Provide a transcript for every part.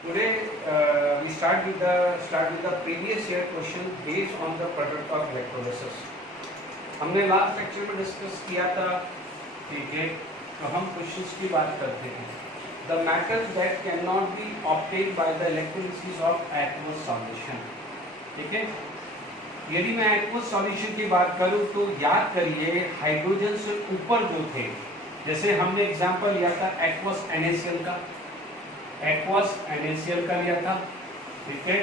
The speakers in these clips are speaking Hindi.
Today we start with the previous year question based on the product of electrolysis. हमने लास्ट लेक्चर में डिस्कस किया था, ठीक है, तो हम क्वेश्चंस की बात करते हैं. The metals that cannot be obtained by the electrolysis of aqueous solution. ठीक है, यदि मैं aqueous solution की बात करूं तो याद करिए हाइड्रोजन से ऊपर जो थे, जैसे हमने एग्जांपल लिया था aqueous NaCl का, एक्वस NaCl का लिया था. ठीक है,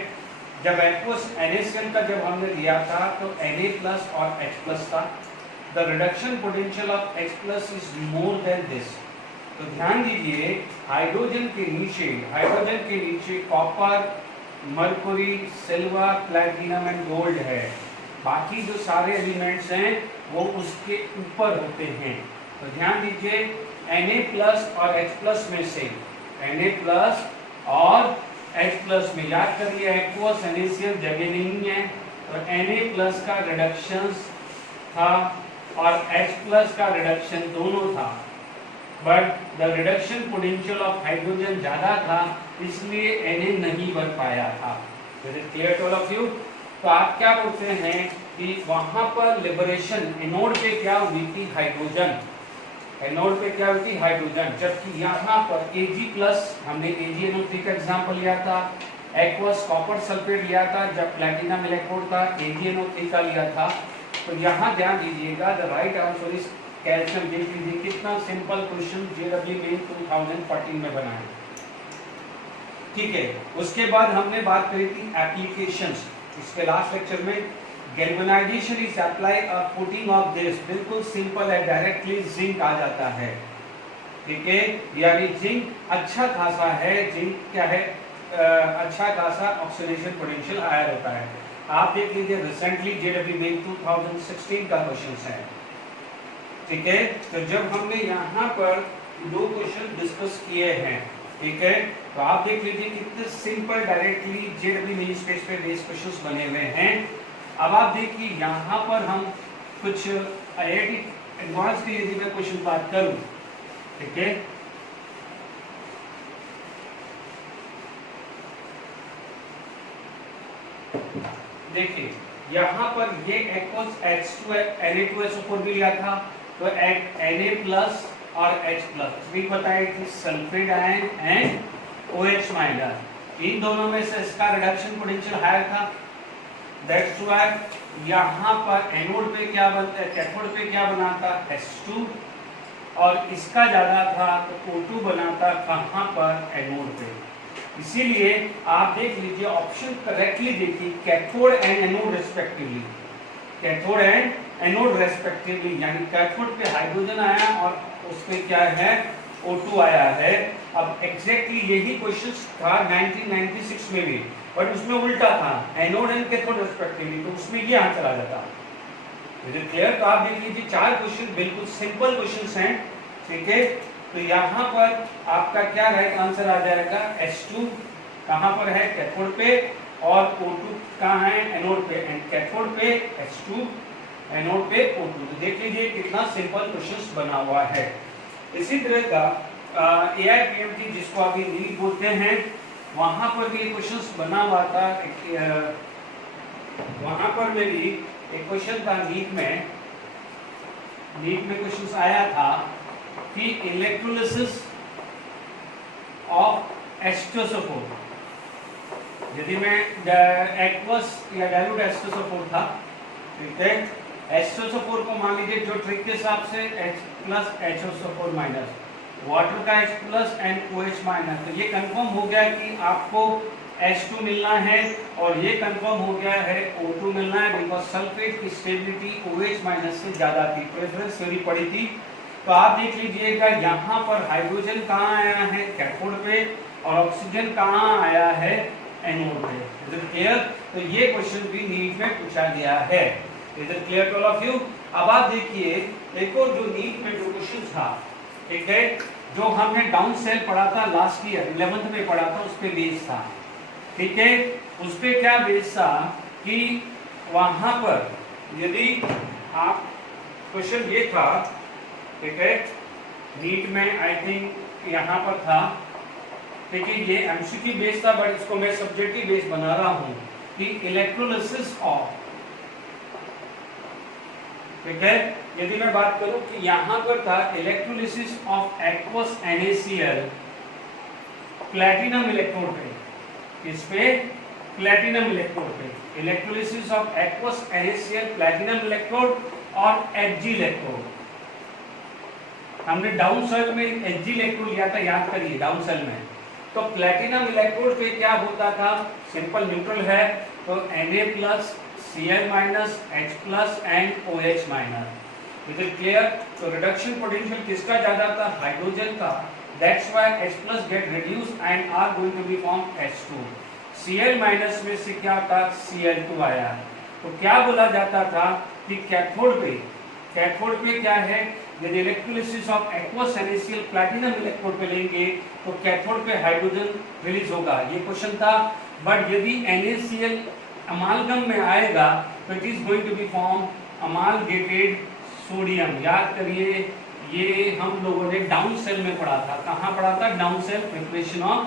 जब एक्वस NaCl का जब हमने लिया था तो Na+ और H+ था. The reduction potential of H+ is more than this. तो ध्यान दीजिए हाइड्रोजन के नीचे copper, Mercury, silver, platinum and gold है. बाकी जो सारे एलिमेंट्स हैं वो उसके ऊपर होते हैं. तो ध्यान दीजिए Na+ और H+ में से Na+ और H+ में याद करिए एक्वस NaCl जगह नहीं है तो Na+ का रिडक्शन था और H+ का रिडक्शन दोनों था, but the reduction potential of hydrogen ज्यादा था इसलिए Na नहीं बन पाया था. Is it clear to all of you? तो आप क्या बोलते हैं कि वहां पर लिबरेशन एनोड पे क्या हुई थी, हाइड्रोजन. एनोड पे क्या हुई थी, हाइड्रोजन. जबकि यहाँ पर Ag+ हमने AgNO3 का एग्जांपल लिया था, एक्वस कॉपर सल्फेट लिया था, जब प्लैटिनम इलेक्ट्रोड था AgNO3 का लिया था. तो यहाँ ध्यान दीजिएगा the right answer is calcium. देख लीजिए कितना सिंपल क्वेश्चन JEE मेन 2014 में बना है. ठीक है, उसके बाद हमने बात करी थी एप्लीकेशंस. इसके लास्ट लेक्चर में galvanisation is apply a coating of this. बिल्कुल सिंपल है, डायरेक्टली जिंक आ जाता है. ठीक है, यानी जिंक अच्छा खासा है. जिंक क्या है, अच्छा खासा ऑक्सीडेशन पोटेंशियल हायर होता है. आप देख लीजिए रिसेंटली JEE मेन 2016 का क्वेश्चन है. ठीक है, तो जब हमने यहाँ पर दो क्वेश्चन डिस्कस किए हैं, ठीक है, तो आप देख लीजिए कितने simple directly JEE main space पे बेस्ड क्वेश्चंस बने हुए हैं. अब आप देखिए यहाँ पर हम कुछ IIT एडवांस के यदि मैं क्वेश्चन बात करूं, ठीक है, देखिए यहाँ पर ये एक्वस Na2SO4 भी लिया था तो Na+ और H+ भी बताए थे सल्फेट आयन एंड OH-. इन दोनों में से इसका रिडक्शन पोटेंशियल हायर था. दैट्स व्हाई यहाँ पर एनोड पे क्या बनता है, कैथोड पे क्या बनाता, H2, और इसका ज्यादा था तो O2 बनाता कहाँ पर, एनोड पे. इसीलिए आप देख लीजिए ऑप्शन करेक्टली देखिए cathode and anode respectively. Cathode and anode respectively यानी कैथोड पे हाइड्रोजन आया और उस पे क्या है, O2 आया है. अब एग्जैक्टली यही क्वेश्चन था 1996 में भी, बट उसमें उल्टा था, एनोड एंड कैथोड रेस्पेक्टिवली, तो उसमें ये आंसर आ जाता. Is it clear? तो आप देख लीजिए चार क्वेश्चन बिल्कुल सिंपल क्वेश्चंस हैं. ठीक है, तो यहाँ पर आपका क्या राइट आंसर आ जाएगा, H2 कहाँ पर है, कैथोड पे, और O2 कहाँ है, एनोड पे. एंड कैथोड पे H2, एनोड पे O2. तो देख लीजिए कितना सिंपल क्वेश्चंस बना हुआ है. इसी तरह का AIPMT जिसको अभी नीट बोलते हैं, वहां पर भी क्वेश्चंस बना हुआ था. वहां पर में भी एक क्वेश्चन था नीट में क्वेश्चंस आया था कि इलेक्ट्रोलिसिस ऑफ H2SO4, यदि मैं एक्वस या डाइल्यूट H2SO4 था, ठीक है, H2SO4 को मान लीजिए जो ट्रिक के हिसाब से H+ HO4- वाटर का H+ एंड OH-. तो ये कंफर्म हो गया कि आपको H2 मिलना है और ये कंफर्म हो गया है O2 मिलना है, बिकॉज सल्फेट की स्टेबिलिटी OH- से ज्यादा थी. प्रेफरेंस थ्योरी पड़ी थी. तो आप देख लीजिएगा यहाँ पर हाइड्रोजन कहाँ आया है, कैथोड पे, और ऑक्सीजन कहाँ आया है, एनोड पे. Is it clear? तो ये क्वेश्चन भी नीट में पूछा गया है. Is it clear to all of you? अब आप देखिए एक और जो नीट में जो क्वेश्चन था, ठीक है, जो हमने डाउन सेल पढ़ा था लास्ट ईयर 11th में पढ़ा था, उस पे बेस था. ठीक है, उस पे क्या बेस था कि वहां पर यदि आप क्वेश्चन ये था, ठीक है, नीट में आई थिंक यहाँ पर था देखिए ये एमसीक्यू बेस था बट इसको मैं सब्जेक्टिव बेस बना रहा हूं कि इलेक्ट्रोलिसिस ऑफ, ठीक है। यदि मैं बात करूं कि यहां पर था electrolysis of aqueous NaCl platinum electrode पे, इस पे प्लैटिनम इलेक्ट्रोड पे, electrolysis of aqueous NaCl platinum electrode और Hg इलेक्ट्रोड। हमने डाउन सेल में Hg इलेक्ट्रोड लिया था, याद करिए डाउन सेल में। तो प्लैटिनम इलेक्ट्रोड पे क्या होता था, सिंपल न्यूट्रल है तो Na+, Cl-, H+ and OH-। Is it clear? तो रिडक्शन पोटेंशियल किसका ज्यादा था, हाइड्रोजन का, that's why H+ get reduced and are going to be form H2। Cl- में से क्या था, Cl2 आया। तो क्या बोला जाता था कि कैथोड पे क्या है, यदि electrolysis of aqueous NaCl platinum electrode पे लेंगे तो कैथोड पे हाइड्रोजन रिलीज होगा, ये क्वेश्चन था। बट यदि NaCl अमालगम में आएगा तो it is going to be form amalgamated sodium. याद करिए ये हम लोगों ने डाउन सेल में पढ़ा था, कहाँ पढ़ा था, down cell preparation of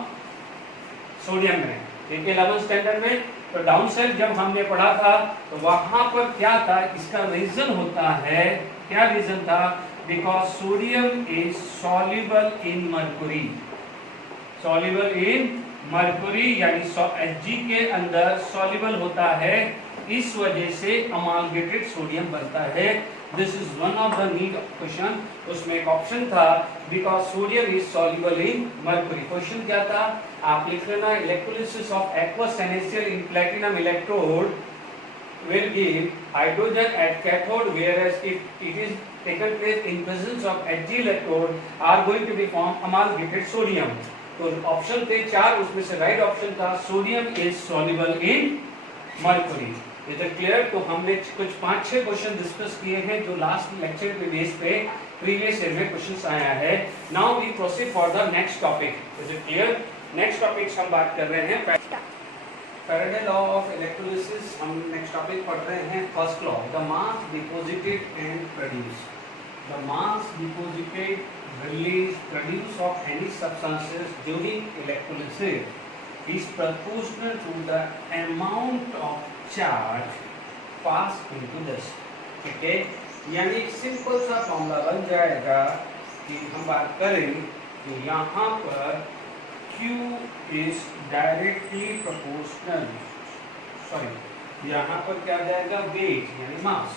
sodium में, ठीक है, 11th स्टैंडर्ड में। तो डाउन सेल जब हमने पढ़ा था तो वहां पर क्या था, इसका रीजन होता है, क्या रीजन था, because sodium is soluble in mercury, soluble in mercury यानी Hg के अंदर सॉल्युबल होता है, इस वजह से अमालगेटेड सोडियम बनता है। This is one of the need question. उसमें एक ऑप्शन था because sodium is soluble in mercury. Question क्या था, आप लिख लेना, electrolysis of aqueous NaCl in platinum electrode will give hydrogen at cathode, whereas if it is taken place in presence of Hg electrode are going to be formed amalgamated sodium। तो ऑप्शन थे 4, उसमें से राइट ऑप्शन था sodium is soluble in mercury. Is it clear? तो हमने कुछ 5-6 क्वेश्चन डिस्कस किए हैं जो लास्ट लेक्चर के बेस पे प्रीवियस ईयर में क्वेश्चंस आया है। Now we proceed for the next topic. Is it clear? Next topic हम बात कर रहे हैं फैराडे लॉ ऑफ इलेक्ट्रोलिसिस। हम नेक्स्ट टॉपिक पढ़ रहे हैं first law, the mass deposited and produce. The mass deposited, release, produce of any substances during electrolysis is proportional to the amount of charge passed into this। ठीक है, यानी सिंपल सा फॉर्मूला बन जाएगा कि हम बात करें कि यहाँ पर Q is directly proportional, sorry यहाँ पर क्या जाएगा, वेट यानी मास,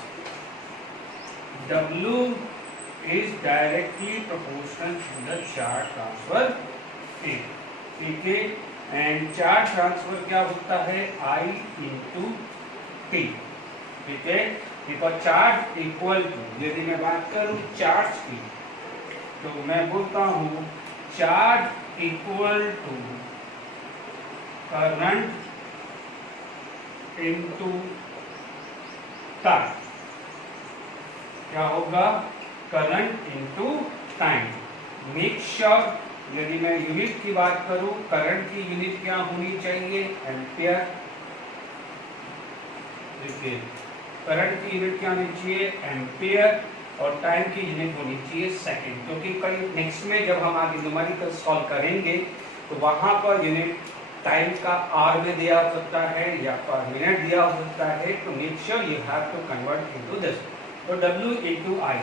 W is directly proportional to the charge transfer A, ठीक है। एंड चार्ज ट्रांसफर क्या होता है, I into T, ठीक है। बिकॉज चार्ज इक्वल टू, यदि मैं बात करूं चार्ज की तो मैं बोलता हूं charge equal to current into time. क्या होगा, current into time. Make sure, यदि मैं यूनिट की बात करूं, करंट की यूनिट क्या होनी चाहिए, एम्पियर। देखिए करंट की यूनिट क्या होनी चाहिए, एम्पियर, और टाइम की यूनिट होनी चाहिए सेकंड। क्योंकि कल नेक्स्ट में जब हम आगे न्यूमेरिकल सॉल्व करेंगे तो वहां पर यूनिट टाइम का आर में दिया हो सकता है या पर मिनट दिया हो सकता है। तो make sure you have to convert into this. तो W into I,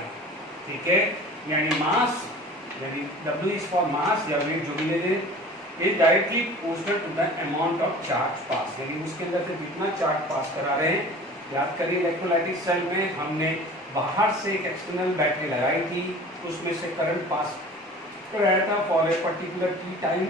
ठीक है, यानी मास, यानी W इज फॉर मास या वेट जो भी ले लें, is directly proportional to the amount of charge pass, यानी उसके अंदर से कितना चार्ज पास करा रहे हैं। याद करिए इलेक्ट्रोलाइटिक सेल में हमने बाहर से एक एक्सटर्नल बैटरी लगाई थी, उसमें से करंट पास कराया था for a particular T time,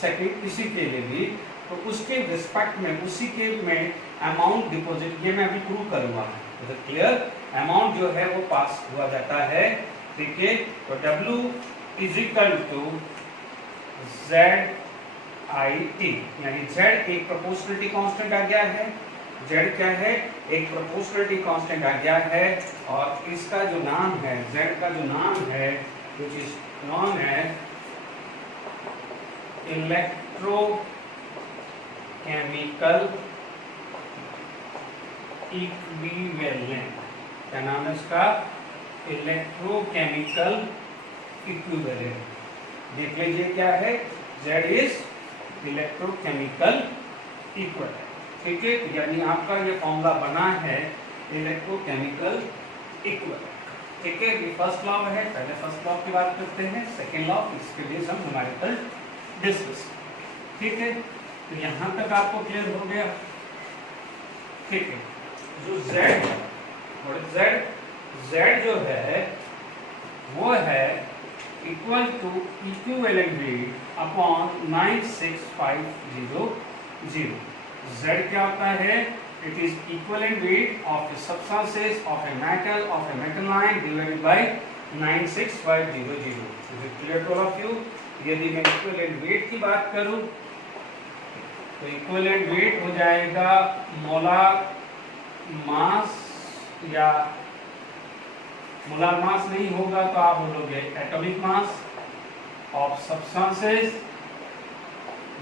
second, इसी के लिए भी। तो उसके रिस्पेक्ट में, उसी के में अमाउंट डिपॉजिट, ये मैं अभी प्रूव करूंगा। तो क्लियर, अमाउंट जो है वो पास हुआ जाता है, ठीक है। तो W is equal to ZIT, यानी Z एक प्रोपोर्शनलिटी कांस्टेंट आ गया है। Z क्या है, एक प्रोपोर्शनलिटी कांस्टेंट आ गया है, और इसका जो नाम है, Z का जो नाम है, which is known as electrochemical equivalent. क्या नाम है इसका, इलेक्ट्रोकेमिकल इक्विवेलेंट। देख लीजिए क्या है, Z इज इलेक्ट्रोकेमिकल इक्विवेलेंट। ठीक है, यानी आपका ये फॉर्मूला बना है इलेक्ट्रोकेमिकल इक्विवेलेंट। ठीक है, ये फर्स्ट लॉ है, पहले फर्स्ट लॉ की बात करते हैं, सेकेंड लॉ इसके लिए हम न्यूमेरिकल डिस्कस। ठीक है, तो यहां तक आपको क्लियर हो गया। ठीक है, जो Z जो है वो है equal to equivalent weight upon 96500। Z क्या होता है? It is equivalent weight of the substances of a metal line divided by 96500। Is it clear to all of you? यदि मैं इक्विवेलेंट वेट की बात करूं तो इक्विवेलेंट वेट हो जाएगा मोलार मास, या मोलार मास नहीं होगा तो आप बोलोगे atomic mass of substances,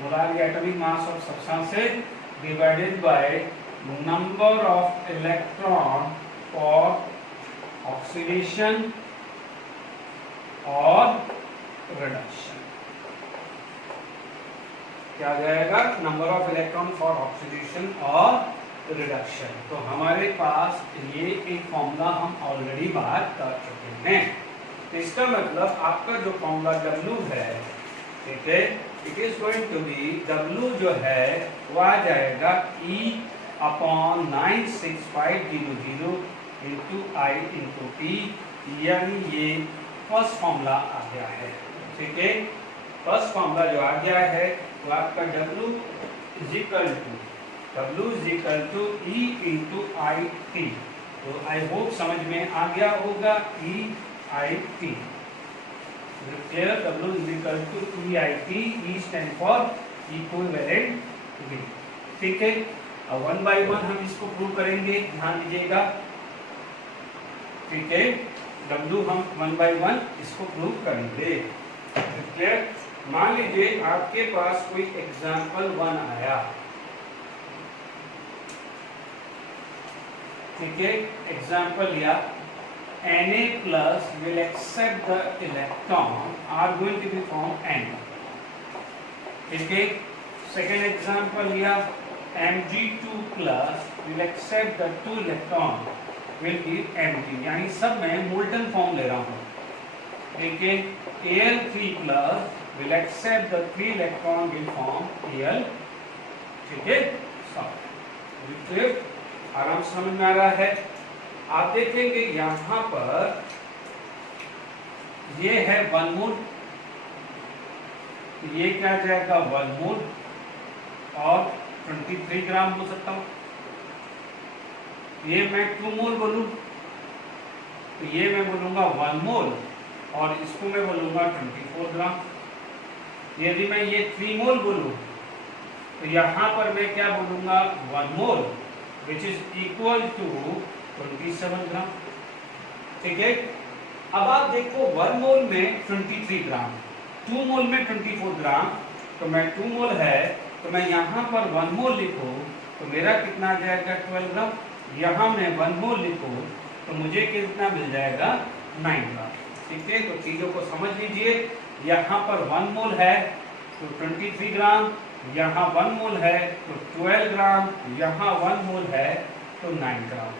molar या atomic mass of substances divided by number of electron for oxidation और रिडक्शन। क्या आ जाएगा? Number of electron for oxidation और रिडक्शन। तो हमारे पास ये एक फॉर्मूला हम ऑलरेडी बात कर चुके हैं। तो इसका मतलब आपका जो फॉर्मूला W है, ठीक है, it is going to be W जो है वो आ जाएगा E upon 96500 into I into T, यानी ये फर्स्ट फॉर्मूला आ गया है। ठीक है, फर्स्ट फॉर्मूला जो आ गया है वो आपका W is equal to E into I T. तो आई होप समझ में आ गया होगा, E I T clear. W is equal to E I T, E stand for equivalent weight. ठीक है, अब 1 बाय 1 हम इसको प्रूव करेंगे, ध्यान दीजिएगा। ठीक है, W हम 1 बाय 1 इसको प्रूव करेंगे। क्लियर। मान लीजिए आपके पास कोई एग्जाम्पल 1 आया, ठीक है, एग्जाम्पल लिया, Na plus will accept the electron are going to be from N। ठीक है, सेकेंड एग्जाम्पल लिया, Mg2 plus will accept the 2 electron will give Mg, यानी सब में मोल्टन फॉर्म ले रहा हूँ। ठीक है, Al3 plus will accept the 3 electron will form Al। ठीक है, सब आराम से समझ में आ रहा है। आप देखेंगे यहां पर ये है 1 मोल, ये क्या जाएगा 1 मोल और 23 ग्राम हो सकता हूं। ये मैं 2 मोल बोलूं तो ये मैं बोलूंगा 1 मोल और इसको मैं बोलूंगा 24 ग्राम। यदि मैं ये 3 मोल बोलूं तो यहां पर मैं क्या बोलूंगा 1 मोल which is equal to 27 ग्राम। ठीक है, अब आप देखो 1 मोल में 23 ग्राम, 2 मोल में 24 ग्राम, तो मैं 2 मोल है तो मैं यहाँ पर 1 मोल लिखूं तो मेरा कितना आ जाएगा 12 ग्राम। यहाँ मैं 1 मोल लिखूं तो मुझे कितना मिल जाएगा 9 ग्राम। ठीक है, तो चीजों को समझ लीजिए, यहाँ पर 1 मोल है तो 23 ग्राम, यहाँ 1 मोल है तो 12 ग्राम, यहाँ 1 मोल है तो 9 ग्राम।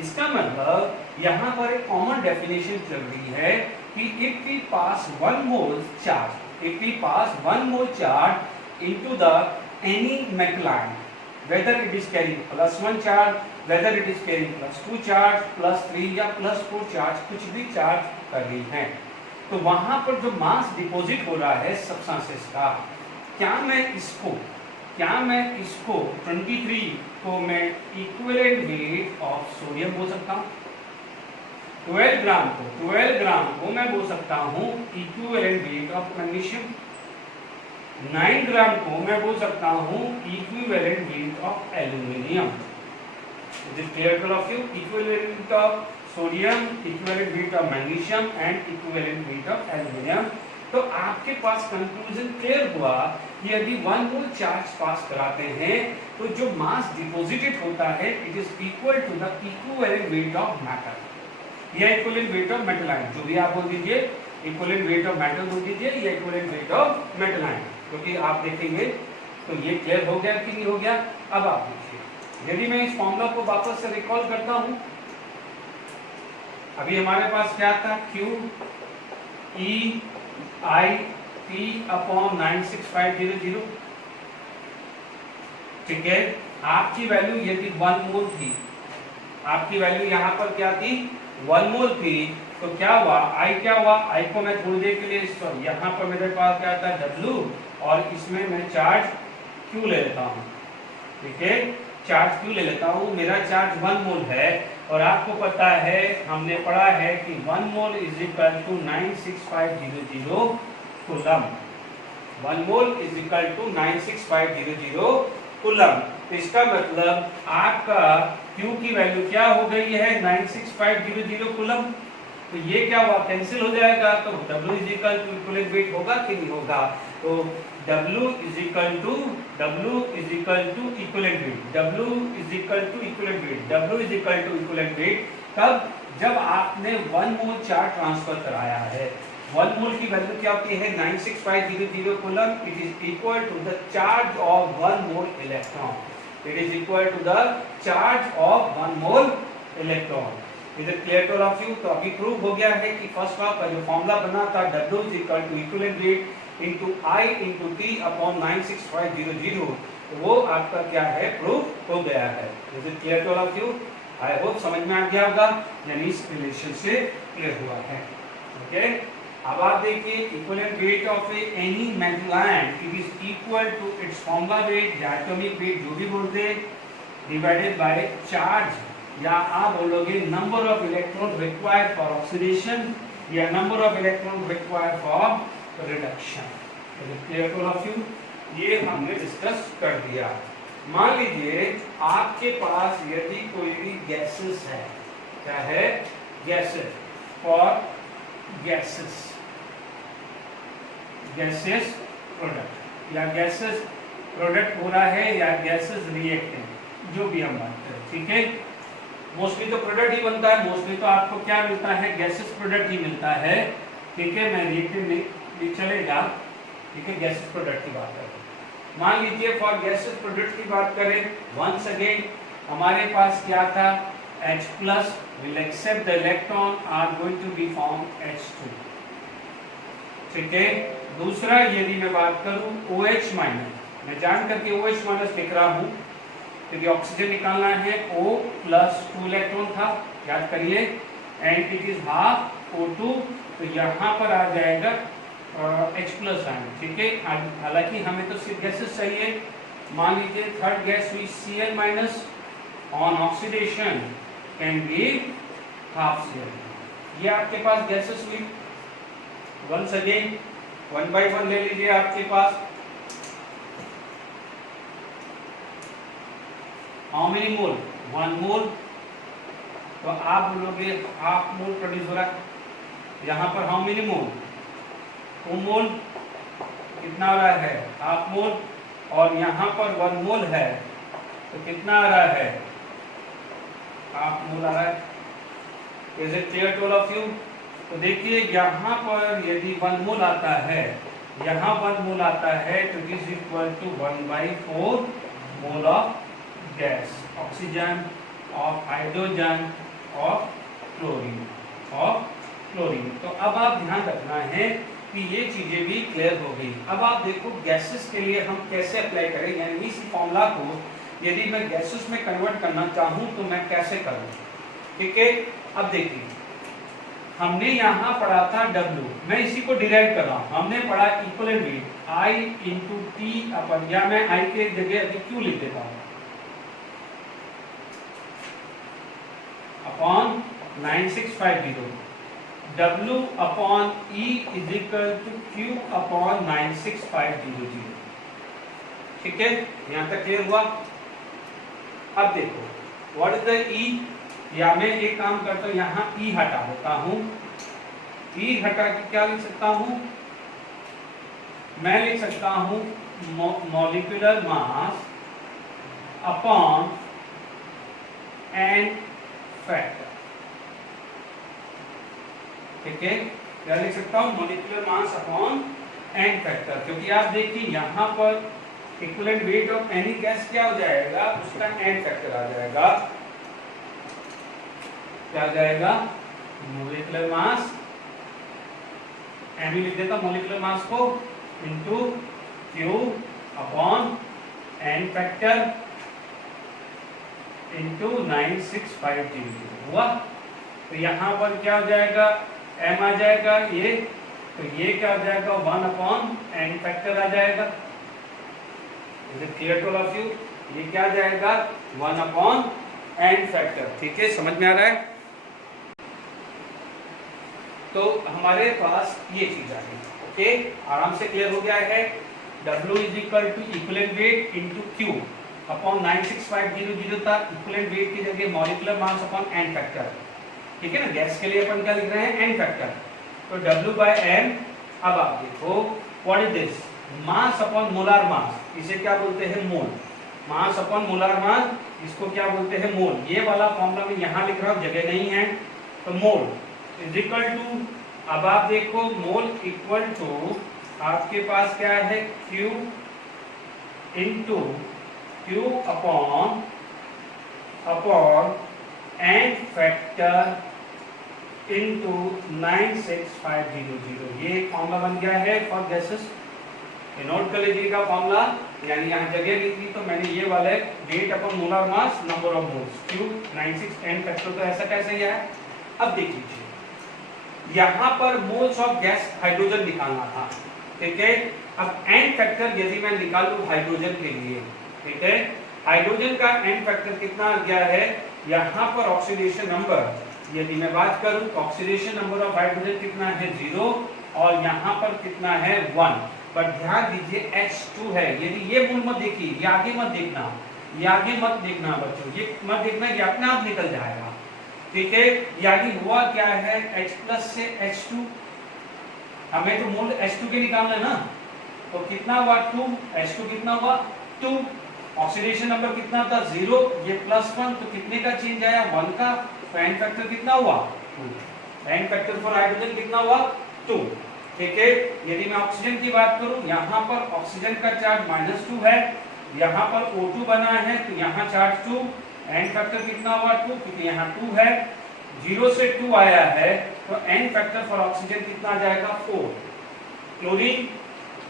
इसका मतलब यहाँ पर एक कॉमन डेफिनेशन चल रही है कि if we pass 1 mole charge, if we pass 1 mole charge into the any metal ion, whether it is carrying +1 charge, whether it is carrying +2 charge, +3 या +4 charge, कुछ भी चार्ज कर रही है, तो वहां पर जो मास डिपॉजिट हो रहा है सब्सटेंसेस का, क्या मैं इसको 23 को मैं इक्विवेलेंट वेट ऑफ सोडियम बोल सकता हूँ, 12 ग्राम को मैं बोल सकता हूँ equivalent weight of magnesium, 9 gram को मैं बोल सकता हूँ equivalent weight of aluminium. It is clear to all of you? Equivalent weight of sodium, equivalent weight of magnesium and equivalent weight of aluminium. तो आपके पास कंक्लूजन क्लियर हुआ कि यदि 1 मोल चार्ज पास कराते हैं तो जो मास डिपॉजिटेड होता है it is equal to the equivalent weight of matter या equivalent weight of metal ion, जो भी आप बोल दीजिए, इक्विवेलेंट वेट ऑफ मेटल बोल दीजिए या equivalent weight of metal ion, क्योंकि आप देखेंगे तो ये क्लियर हो गया कि नहीं हो गया। अब आप देखिए, यदि मैं इस फॉर्मूला को वापस से रिकॉल करता हूं, अभी हमारे पास क्या था, Q E I P upon 96500, ठीक है। आपकी वैल्यू यदि 1 मोल थी, आपकी वैल्यू यहाँ पर क्या थी, 1 मोल थी, तो क्या हुआ, I क्या हुआ, I को मैं थोड़ी देर के लिए, यहाँ पर मेरे पास क्या था W, और इसमें मैं चार्ज Q ले लेता हूँ, ठीक है, चार्ज Q ले लेता हूँ। मेरा चार्ज 1 मोल है, और आपको पता है, हमने पढ़ा है कि 1 mole is equal to 96500 coulomb. 1 mole is equal to 96500 coulomb. इसका मतलब आपका Q की वैल्यू क्या हो गई है, 96500 कूलम। तो ये क्या हुआ, कैंसिल हो जाएगा, तो W is equal to equivalent weight होगा कि नहीं होगा, तो W is equal to equivalent weight, W is equal to equivalent weight, W is equal to equivalent weight. तब जब आपने 1 मोल चार्ज ट्रांसफर कराया है, 1 मोल की वैल्यू क्या होती है, 96500 coulomb. It is equal to the charge of 1 mole electron, it is equal to the charge of 1 mole electron. Is it clear to all of you. तो अभी प्रूव हो गया है कि फर्स्ट लॉ का जो फॉर्मूला बना था, W is equal to equivalent weight into I into T upon 96500, तो वो आपका क्या है, प्रूव हो गया है। Is it clear to all of you. I hope समझ में आ गया होगा, यानी इस रिलेशन से क्लियर हुआ है। ओके, अब आप देखिए, equivalent weight of any metal ion, it is equal to its formula weight, atomic weight जो भी बोलते हैं, डिवाइडेड बाय चार्ज, या आप बोलोगे number of electron required for oxidation, या number of electron required for reduction. Clear to of you, ये हमने डिस्कस कर दिया। मान लीजिए आपके पास यदि कोई भी गैसेस है, क्या है, gases, for gases, gases product, या गैसेस प्रोडक्ट हो रहा है, या गैसेस रिएक्टेंट, जो भी हम बात करें, ठीक है। मोस्टली तो प्रोडक्ट ही बनता है, मोस्टली तो आपको क्या मिलता है, गैसेस प्रोडक्ट ही मिलता है, ठीक है। मैं रिएक्टेंट नहीं चलेगा, ठीक है, गैसेस प्रोडक्ट की बात करें। मान लीजिए फॉर गैसेस प्रोडक्ट की बात करें, वंस अगेन हमारे पास क्या था, H plus will accept the electron are going to be form H2, ठीक है। दूसरा यदि मैं बात करूं OH माइनस, मैं जान करके OH माइनस लिख रहा हूं, क्योंकि ऑक्सीजन निकालना है, O प्लस 2 इलेक्ट्रॉन था, याद करिए, and it is half O2, तो यहाँ पर आ जाएगा H प्लस आयन, ठीक है। हालांकि हमें तो सिर्फ गैसेस चाहिए। मान लीजिए थर्ड गैस हुई Cl minus, on oxidation can give half Cl। ये आपके पास गैसेस हुई। वंस अगेन 1 बाय 1 ले लीजिए आपके पास, हाउ मेनी मोल, 1 मोल, तो आप बोलोगे हाफ मोल प्रोड्यूस हो रहा है, यहाँ पर हाउ मेनी मोल, 2 मोल, कितना आ रहा है, हाफ मोल, और यहाँ पर 1 मोल है, तो कितना आ रहा है, हाफ मोल आ रहा है। Is it clear to all of you. तो देखिए यहाँ पर यदि 1 मोल आता है, यहाँ 1 मोल आता है, तो it is equal to 1/4 mole of gas, oxygen, of hydrogen, of chlorine. तो अब आप ध्यान रखना है कि ये चीजें भी क्लियर हो गई। अब आप देखो गैसेस के लिए हम कैसे अप्लाई करें, यानी इस फॉर्मूला को यदि मैं गैसेस में कन्वर्ट करना चाहूँ तो मैं कैसे करूँ, ठीक है। अब देखिए, हमने यहाँ पढ़ा था W, मैं इसी को डिराइव कर रहा हूँ। हमने पढ़ा equivalent weight I into T अपन, या मैं I के जगह अभी Q लिख देता हूँ, upon 9650, W upon E is equal to Q upon 96500, ठीक है। यहाँ तक क्लियर हुआ। अब देखो व्हाट इज द E, या मैं एक काम करता हूँ, यहाँ E हटा देता हूँ, E हटा के क्या लिख सकता हूँ, मैं लिख सकता हूँ molecular mass upon N factor, ठीक है। क्या लिख सकता हूँ, molecular mass upon N factor, क्योंकि आप देखिए यहाँ पर equivalent weight of any gas क्या हो जाएगा, उसका एन फैक्टर आ जाएगा। क्या आ जाएगा, मॉलिक्यूलर मास, एन लिख देता हूँ मॉलिक्यूलर मास को, into Q upon N factor into 96500 हुआ। तो यहाँ पर क्या हो जाएगा, m आ जाएगा ये, तो ये क्या हो जाएगा 1 अपॉन एन फैक्टर आ जाएगा। Is it clear to all of you, ये क्या आ जाएगा 1 अपॉन एन फैक्टर। ठीक है, समझ में आ रहा है। तो हमारे पास ये चीज आ गई, ओके, आराम से क्लियर हो गया है। W is equal to equivalent weight into Q upon 96500 था, इक्विवेलेंट वेट की जगह molecular mass upon N factor. ठीक है ना, गैस के लिए अपन क्या लिख रहे हैं, एन फैक्टर। तो W बाय एन, अब आप देखो what is this, mass upon molar मास, इसे क्या बोलते हैं, मोल। मास अपॉन मोलार मास, इसको क्या बोलते हैं, मोल। ये वाला फॉर्मूला मैं यहाँ लिख रहा हूँ, जगह नहीं है, तो मोल इज इक्वल टू, अब आप देखो मोल इक्वल टू आपके पास क्या है, Q into Q upon N factor into 96500। ये फॉर्मूला बन गया है फॉर गैसेस। नोट कर लीजिएगा फॉर्मूला, यानी यहाँ जगह नहीं थी तो मैंने ये वाले weight upon molar mass number of moles, Q 96 N factor, तो ऐसा कैसे ही है। अब देख लीजिए, यहाँ पर मोल्स ऑफ गैस हाइड्रोजन निकालना था, ठीक है। अब एन फैक्टर यदि मैं निकालूं हाइड्रोजन के लिए, ठीक है, हाइड्रोजन का एन फैक्टर कितना आ गया है, यहाँ पर ऑक्सीडेशन नंबर यदि मैं बात करूं तो ऑक्सीडेशन नंबर ऑफ हाइड्रोजन कितना है 0 और यहाँ पर कितना है 1। पर ध्यान दीजिए H2 है, यदि ये मूल मत देखिए, ये आगे मत देखना, ये आगे मत देखना बच्चों, ये मत देखना, ये अपने आप निकल जाएगा, ठीक है। यानी हुआ क्या है, H प्लस से H2, हमें तो मूल H2 के निकालना है ना, तो कितना हुआ 2, H2 कितना हुआ 2, ऑक्सीडेशन नंबर कितना था 0, ये +1, तो कितने का चेंज आया 1 का, तो एन फैक्टर कितना हुआ 2, एन फैक्टर फॉर हाइड्रोजन कितना हुआ 2, ठीक है। यदि मैं ऑक्सीजन की बात करूं, यहाँ पर ऑक्सीजन का चार्ज -2 है, यहाँ पर O2 बना है तो यहाँ चार्ज 2, एन फैक्टर कितना हुआ 2, क्योंकि यहाँ 2 है, 0 से 2 आया है, तो एन फैक्टर फॉर ऑक्सीजन कितना आ जाएगा 4। क्लोरीन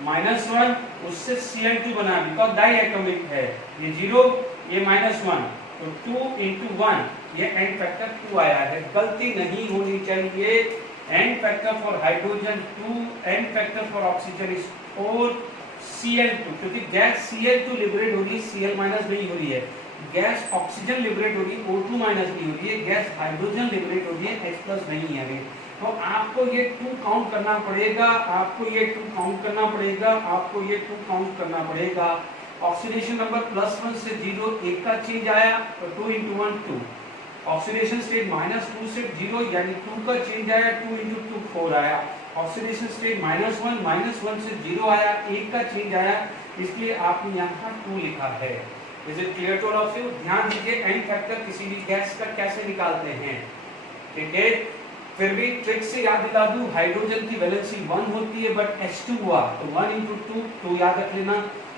-1, उससे Cl2 बना, बिकॉज डाई एटॉमिक है, ये 0 ये -1, तो 2 × 1, ये एन फैक्टर 2 आया है। गलती नहीं होनी चाहिए, N factor for hydrogen 2, N factor for oxygen is 4, Cl2, क्योंकि गैस Cl2 लिबरेट हो रही है, Cl- नहीं हो रही है, गैस ऑक्सीजन लिबरेट हो रही है, O2- नहीं हो रही है, गैस हाइड्रोजन लिबरेट हो रही है, H+ नहीं है। तो आपको ये 2 काउंट करना पड़ेगा, आपको ये 2 काउंट करना पड़ेगा, आपको ये 2 काउंट करना पड़ेगा। ऑक्सीडेशन नंबर +1 से 0, 1 का चेंज आया, तो 2 × 1 2, ऑक्सीडेशन स्टेट -2 से 0, यानी 2 का चेंज आया, 2 × 2 4 आया, ऑक्सीडेशन स्टेट -1 से 0 आया, 1 का चेंज आया, इसलिए आपने यहाँ 2 लिखा है। Is it clear to all of you. ध्यान दीजिए, एन फैक्टर किसी भी गैस का कैसे निकालते हैं, ठीक है। फिर भी ट्रिक से याद दिला दूं, हाइड्रोजन की वैलेंसी 1 होती है बट H2 हुआ तो 1 × 2 याद रख लेना।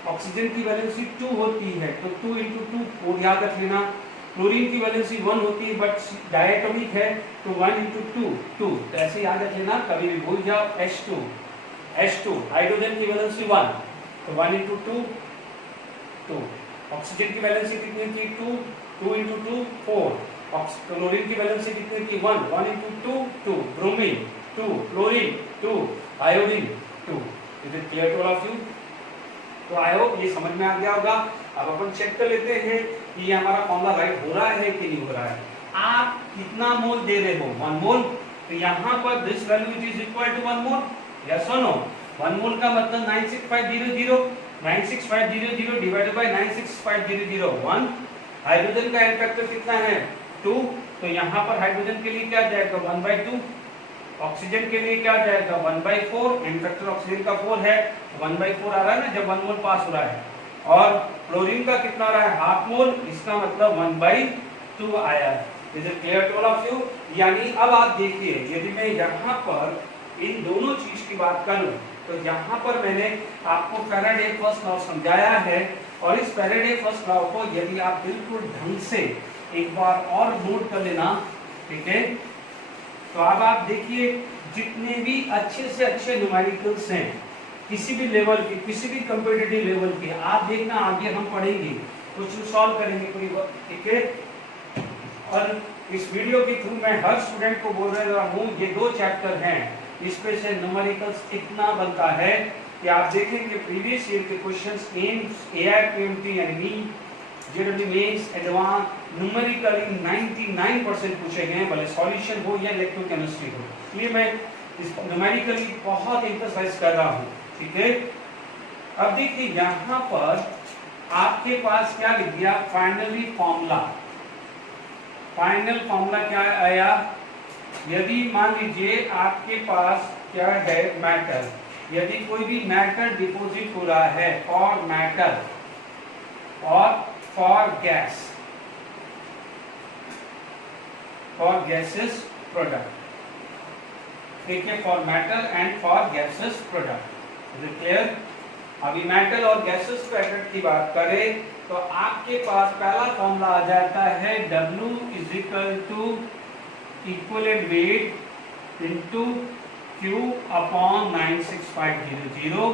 ऑक्सीजन की वैलेंसी 2 होती है तो 2 × 2 4 याद रख लेना। क्लोरीन की वैलेंसी 1 होती है बट डायटोमिक है तो 1 × 2 2, तो ऐसे याद रख लेना, कभी भी भूल जाओ। H2 हाइड्रोजन की वैलेंसी 1 तो 1 × 2 2, ऑक्सीजन की वैलेंसी कितनी थी 2, 2 × 2 4, क्लोरीन की वैलेंसी कितनी थी 1, 1 × 2 2, bromine 2, fluorine 2, iodine 2। Is it clear to all of you. तो आई होप ये समझ में आ गया होगा। अब अपन चेक कर लेते हैं कि ये हमारा फॉर्मूला राइट हो रहा है कि नहीं हो रहा है। आप कितना मोल दे रहे हो 1 मोल, तो यहाँ पर this value is equal to 1 mole, yes और नो। 1 मोल का मतलब 96500, 96500 डिवाइडेड बाय 96500 1। हाइड्रोजन का एन फैक्टर कितना है 2, तो यहाँ पर हाइड्रोजन के लिए क्या आ जाएगा 1/2, ऑक्सीजन के लिए क्या आ जाएगा 1/4, एन फैक्टर ऑक्सीजन का 4 है, 1/4 आ रहा है ना जब 1 मोल पास हो रहा है। और क्लोरीन का कितना आ रहा है हाफ मोल, इसका मतलब 1/2 आया है। Is it clear to all of you. यानी अब आप देखिए, यदि मैं यहाँ पर इन दोनों चीज की बात करूं तो यहाँ पर मैंने आपको फैराडे फर्स्ट लॉ समझाया है, और इस फैराडे फर्स्ट लॉ को यदि आप बिल्कुल ढंग से एक बार और नोट कर लेना, ठीक है, तो अब आप देखिए जितने भी अच्छे से अच्छे न्यूमेरिकल्स हैं किसी भी लेवल के, किसी भी कॉम्पिटिटिव लेवल के, आप देखना आगे हम पढ़ेंगे, कुछ सॉल्व करेंगे पूरी, ठीक है। और इस वीडियो के थ्रू मैं हर स्टूडेंट को बोल रहा हूँ ये 2 चैप्टर हैं, इसमें से न्यूमेरिकल्स इतना बनता है कि आप देखेंगे प्रीवियस ईयर के क्वेश्चंस एम्स, एआईपीएमटी यानी जेईई मेंस, एडवांस, न्यूमेरिकली 99% पूछे गए हैं, भले सॉल्यूशन हो या इलेक्ट्रोकेमिस्ट्री हो। इसलिए मैं इस न्यूमेरिकली बहुत एम्फसाइज कर रहा हूँ, ठीक है। अब देखिए यहाँ पर आपके पास क्या लिख दिया, फाइनली फॉर्मूला। फाइनल फॉर्मूला क्या आया, यदि मान लीजिए आपके पास क्या है मैटर, यदि कोई भी मैटर डिपॉजिट हो रहा है फॉर मैटर और for gas, for gases product, ठीक है, for matter and for gases product, is it clear. अभी मेटल और गैसेस प्रोडक्ट की बात करें तो आपके पास पहला फॉर्मूला आ जाता है W is equal to equivalent weight into Q upon 96500,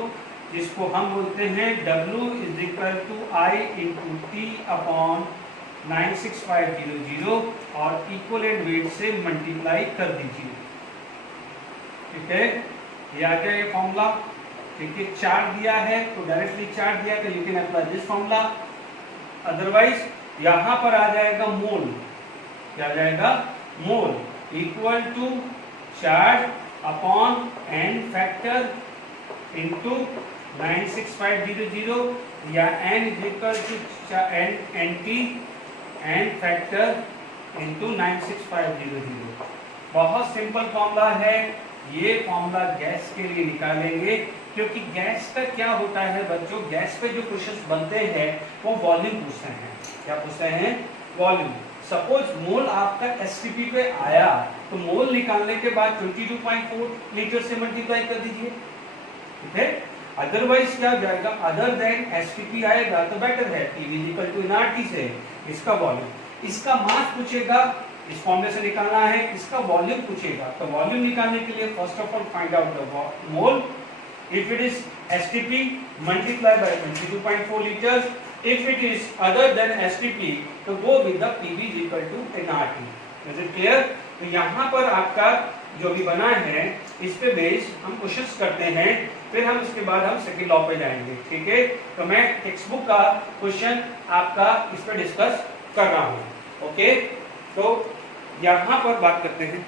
जिसको हम बोलते हैं W is equal to I into T upon 96500 और इक्विवेलेंट वेट से मल्टीप्लाई कर दीजिए, ठीक है। ये आ गया ये फॉर्मूला, ठीक है। चार्ज दिया है तो डायरेक्टली चार्ज दिया तो you can apply this formula, otherwise यहां पर आ जाएगा मोल, क्या आ जाएगा, mole equal to charge upon N factor into 96500 या n is equal to N T N factor into 96500। बहुत सिंपल फॉर्मूला है ये, फॉर्मूला गैस के लिए निकालेंगे, क्योंकि गैस का क्या होता है बच्चों, गैस पे जो क्वेश्चंस बनते हैं वो वॉल्यूम पूछते हैं, क्या पूछते हैं, वॉल्यूम। सपोज मोल आपका एसटीपी पे आया तो मोल निकालने के बाद 22.4 लीटर से मल्टीप्लाई कर दीजिए, ठीक है। अदरवाइज क्या हो जाएगा, अदर देन एसटीपी आएगा तो बेटर है, P इक्वल टू एनआरटी से इसका वॉल्यूम, इसका मास पूछेगा, इस फॉर्मूले से निकालना है, इसका वॉल्यूम पूछेगा, तो वॉल्यूम निकालने के लिए first of all find out the mole, if it is STP multiply by 22.4 liters, if it is other than STP तो go with the PV is equal to nRT, is it clear। तो यहाँ पर आपका जो भी बना है इस पे बेस हम क्वेश्चंस करते हैं, फिर हम इसके बाद हम सेकंड लॉ पे जाएंगे, ठीक है। तो मैं टेक्स्ट बुक का क्वेश्चन आपका इस पे डिस्कस कर रहा हूँ, ओके। तो यहाँ पर बात करते हैं,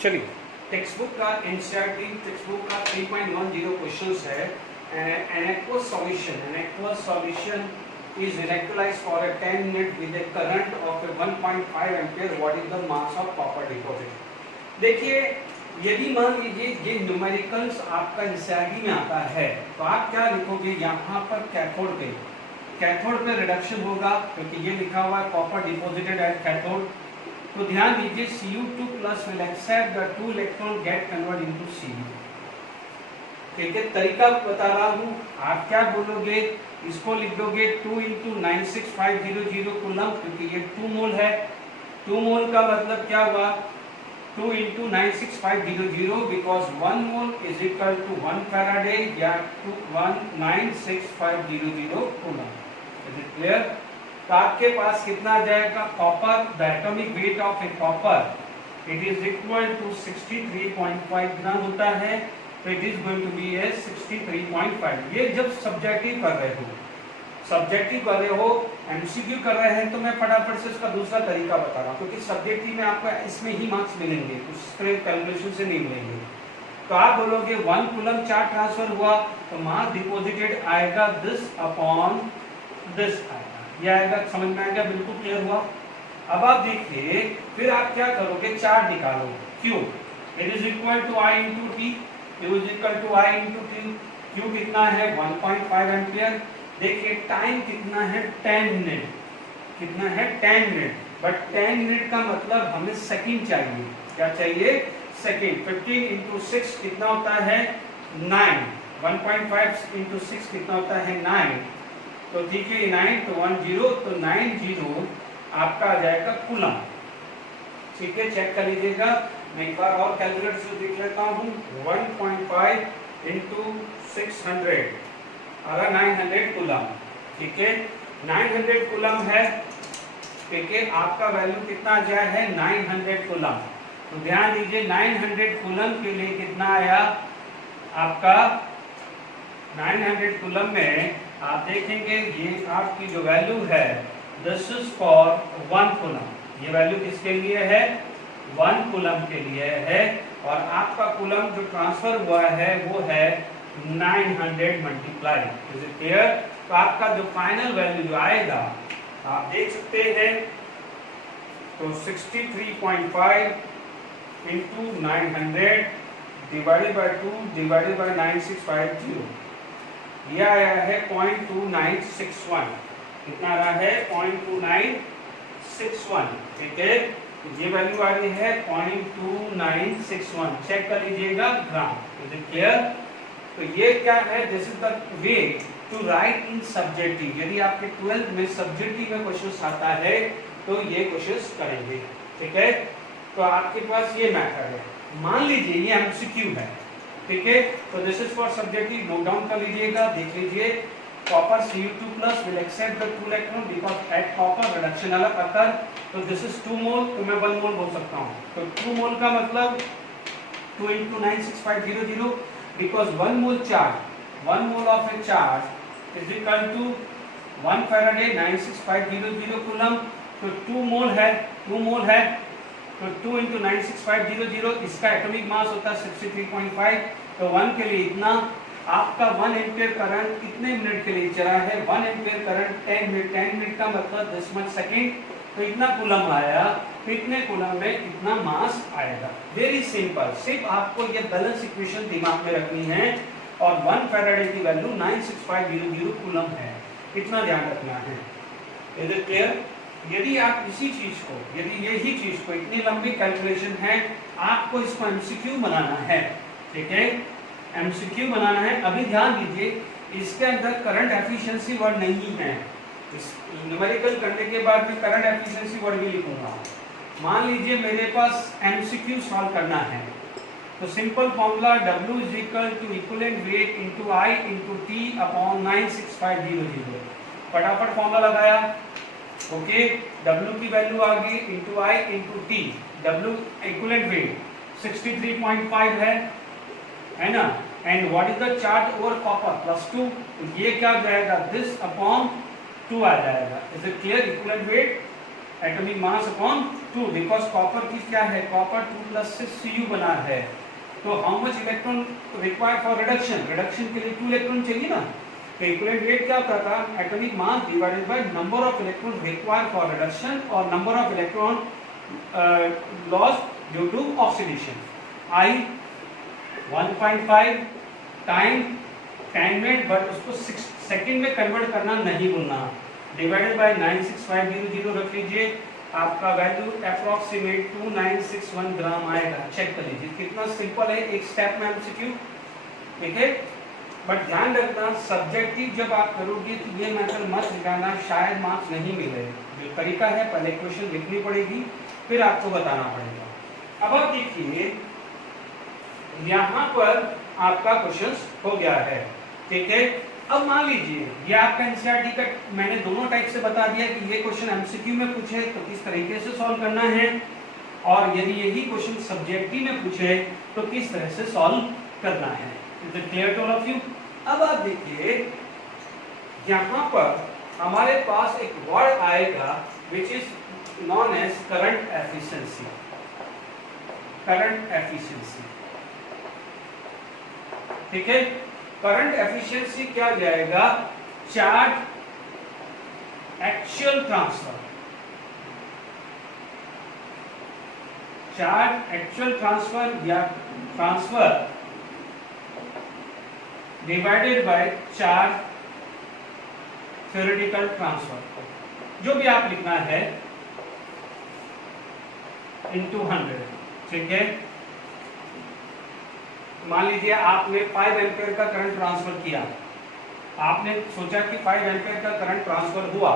चलिए टेक्स्ट बुक का एनसीईआरटी टेक्स्ट बुक का 3.10 क्वेश्चंस है। An aqueous solution is electrolyzed for a 10 minute with a current of 1.5 ampere. What is the mass of copper deposit? देखिए यदि मान लीजिए ये न्यूमेरिकल्स आपका एनसीईआरटी में आता है तो आप क्या लिखोगे, यहाँ पर कैथोड पे रिडक्शन होगा, क्योंकि ये लिखा हुआ है कॉपर डिपॉजिटेड एट कैथोड। तो ध्यान दीजिए Cu2 plus will accept the 2 electron get convert into Cu, ठीक है। तरीका बता रहा हूँ, आप क्या बोलोगे, इसको लिख दोगे 2 इंटू 96500 कूलम, क्योंकि ये 2 मोल है, 2 मोल का मतलब क्या हुआ, 2 into 96500 because 1 mole is equal to 1 faraday या 96500 कूलम, इज इट क्लियर। तो आपके पास कितना आ जाएगा, copper, the atomic weight of a copper it is equal to 63.5 gram होता है, तो it is going to be a 63.5। ये जब सब्जेक्टिव कर रहे हो एमसीक्यू कर रहे हैं तो मैं फटाफट से इसका दूसरा तरीका बता रहा हूँ, क्योंकि सब्जेक्टिव में आपको इसमें ही मार्क्स मिलेंगे, दूसरे कैलकुलेशन से नहीं मिलेंगे। तो आप बोलोगे 1 कूलम चार्ज ट्रांसफर हुआ तो मास डिपॉजिटेड आएगा दिस अपॉन दिस आएगा, ये आएगा, समझ में आएगा, बिल्कुल क्लियर हुआ। अब आप देखिए फिर आप क्या करोगे, चार्ज निकालो, Q it is equal to I into T, Q is equal to I into T. Q कितना है 1.5 एम्पियर। देखिए टाइम कितना है 10 मिनट, कितना है 10 मिनट, बट 10 मिनट का मतलब हमें सेकंड चाहिए, क्या चाहिए? सेकेंड। 15 इंटू 6 कितना होता है? 9। 1.5 इंटू 6 कितना होता है? 9। तो ठीक है, 9 तो 10 तो 90 आपका आ जाएगा कूलम। ठीक है, चेक कर लीजिएगा। मैं एक बार और कैलकुलेटर से देख लेता हूँ। 1.5 इंटू 600 आ रहा 900 कूलम। ठीक है, 900 कूलम है। ठीक है, आपका वैल्यू कितना आ गया है? 900 कूलम। तो ध्यान दीजिए 900 कूलम के लिए कितना आया आपका? 900 कूलम में आप देखेंगे ये आपकी जो वैल्यू है, दिस इज फॉर 1 कूलम। ये वैल्यू किसके लिए है? 1 कूलम के लिए है। और आपका कूलम जो ट्रांसफर हुआ है वो है 900 मल्टीप्लाई। Is it clear? तो आपका जो फाइनल वैल्यू जो आएगा आप देख सकते हैं, तो 63.5 into 900 divided by 2 divided by 9650, यह आया है 0.2961। कितना आ रहा है? 0.2961। ठीक है, ये वैल्यू आ रही है 0.2961। चेक कर लीजिएगा ग्राम। Is it clear? तो ये क्या है? This is the way to write in subjective. यदि आपके 12th में सब्जेक्टिव में क्वेश्चन आता है तो ये क्वेश्चन करेंगे। ठीक है, तो आपके पास ये मेथड है। मान लीजिए ये एमसीक्यू है। ठीक है, तो this is for subjective. Note down कर लीजिएगा, देख लीजिए। Copper Cu2+ will accept the 2 electron because at copper reduction अलग अकर। तो दिस इज 2 मोल, तो मैं 1 मोल बोल सकता हूँ। तो 2 मोल का मतलब 2 into 96500 because 1 mole charge, 1 mole of a charge is equal to 1 Faraday 96500 coulomb. तो 2 मोल है, 2 मोल है, तो 2 into 96500 इसका एटॉमिक मास होता है 63.5। तो 1 के लिए इतना। आपका 1 एम्पियर करंट कितने मिनट के लिए चला है? 1 एम्पियर करंट 10 मिनट। 10 मिनट का मतलब 10 सेकेंड। तो इतना कूलम आया, इतने कूलम में इतना मास आएगा। Very simple. सिर्फ आपको ये बैलेंस इक्वेशन दिमाग में रखनी है। और 1 फैराडे की वैल्यू 96500 कूलम है, इतना ध्यान रखना है। Is it clear? यदि आप इसी चीज को, यदि यही चीज को, इतनी लंबी कैलकुलेशन है, आपको इसको एमसीक्यू बनाना है। ठीक है, एमसीक्यू बनाना है। अभी ध्यान दीजिए, इसके अंदर करंट एफिशिएंसी वर्ड नहीं है। इस न्यूमेरिकल करने के बाद मैं करंट एफिशिएंसी वर्ड भी लिखूंगा। मान लीजिए मेरे पास एमसीक्यू सॉल्व करना है, तो simple formula W is equal to equivalent weight into I into T upon 96500। फटाफट फॉर्मूला लगाया। ओके, W की वैल्यू आ गई into I into T। W equivalent weight 63.5 है ना। And what is the charge over copper? +2। तो ये क्या हो जाएगा? दिस अपॉन 2 आ जाएगा। Is it clear? Equivalent weight atomic mass upon 2, because copper की क्या है? कॉपर 2 + 6 Cu बना है। तो how much electron required for reduction? Reduction के लिए 2 इलेक्ट्रॉन चाहिए ना। तो इक्विवेलेंट वेट क्या होता था? Atomic mass divided by number of electron required for reduction और number of electron lost due to oxidation. I 1.5 time 10 मिनट, बट उसको 6 सेकेंड में कन्वर्ट करना नहीं भूलना। डिवाइडेड बाय 96500 रख लीजिए। आपका वैल्यू अप्रोक्सीमेट 2961 ग्राम आएगा। चेक कर लीजिए, कितना सिंपल है, एक स्टेप में एमसीक्यू। ठीक है, बट ध्यान रखना सब्जेक्टिव जब आप करोगे तो ये मेथड मत लगाना, शायद मार्क्स नहीं मिले। जो तरीका है, पहले क्वेश्चन लिखनी पड़ेगी, फिर आपको बताना पड़ेगा। अब आप देखिए, यहाँ पर आपका क्वेश्चन हो गया है। ठीक है, अब मान लीजिए ये आपका एनसीईआरटी का मैंने दोनों टाइप से बता दिया कि ये क्वेश्चन एमसीक्यू में पूछे तो किस तरीके से सॉल्व करना है, और यदि यही क्वेश्चन सब्जेक्टिव में पूछे तो किस तरह से सॉल्व करना है। Is it clear to all of you? अब आप देखिए, यहाँ पर हमारे पास एक वर्ड आएगा which is known as current efficiency. Current efficiency, ठीक है। करंट एफिशिएंसी क्या जाएगा? Charge actual transfer, charge actual transfer या transfer divided by charge theoretical transfer, जो भी आप लिखना है, इनटू 100। ठीक है, मान लीजिए आपने 5 एम्पियर का करंट ट्रांसफर किया, आपने सोचा कि 5 एम्पियर का करंट ट्रांसफर हुआ,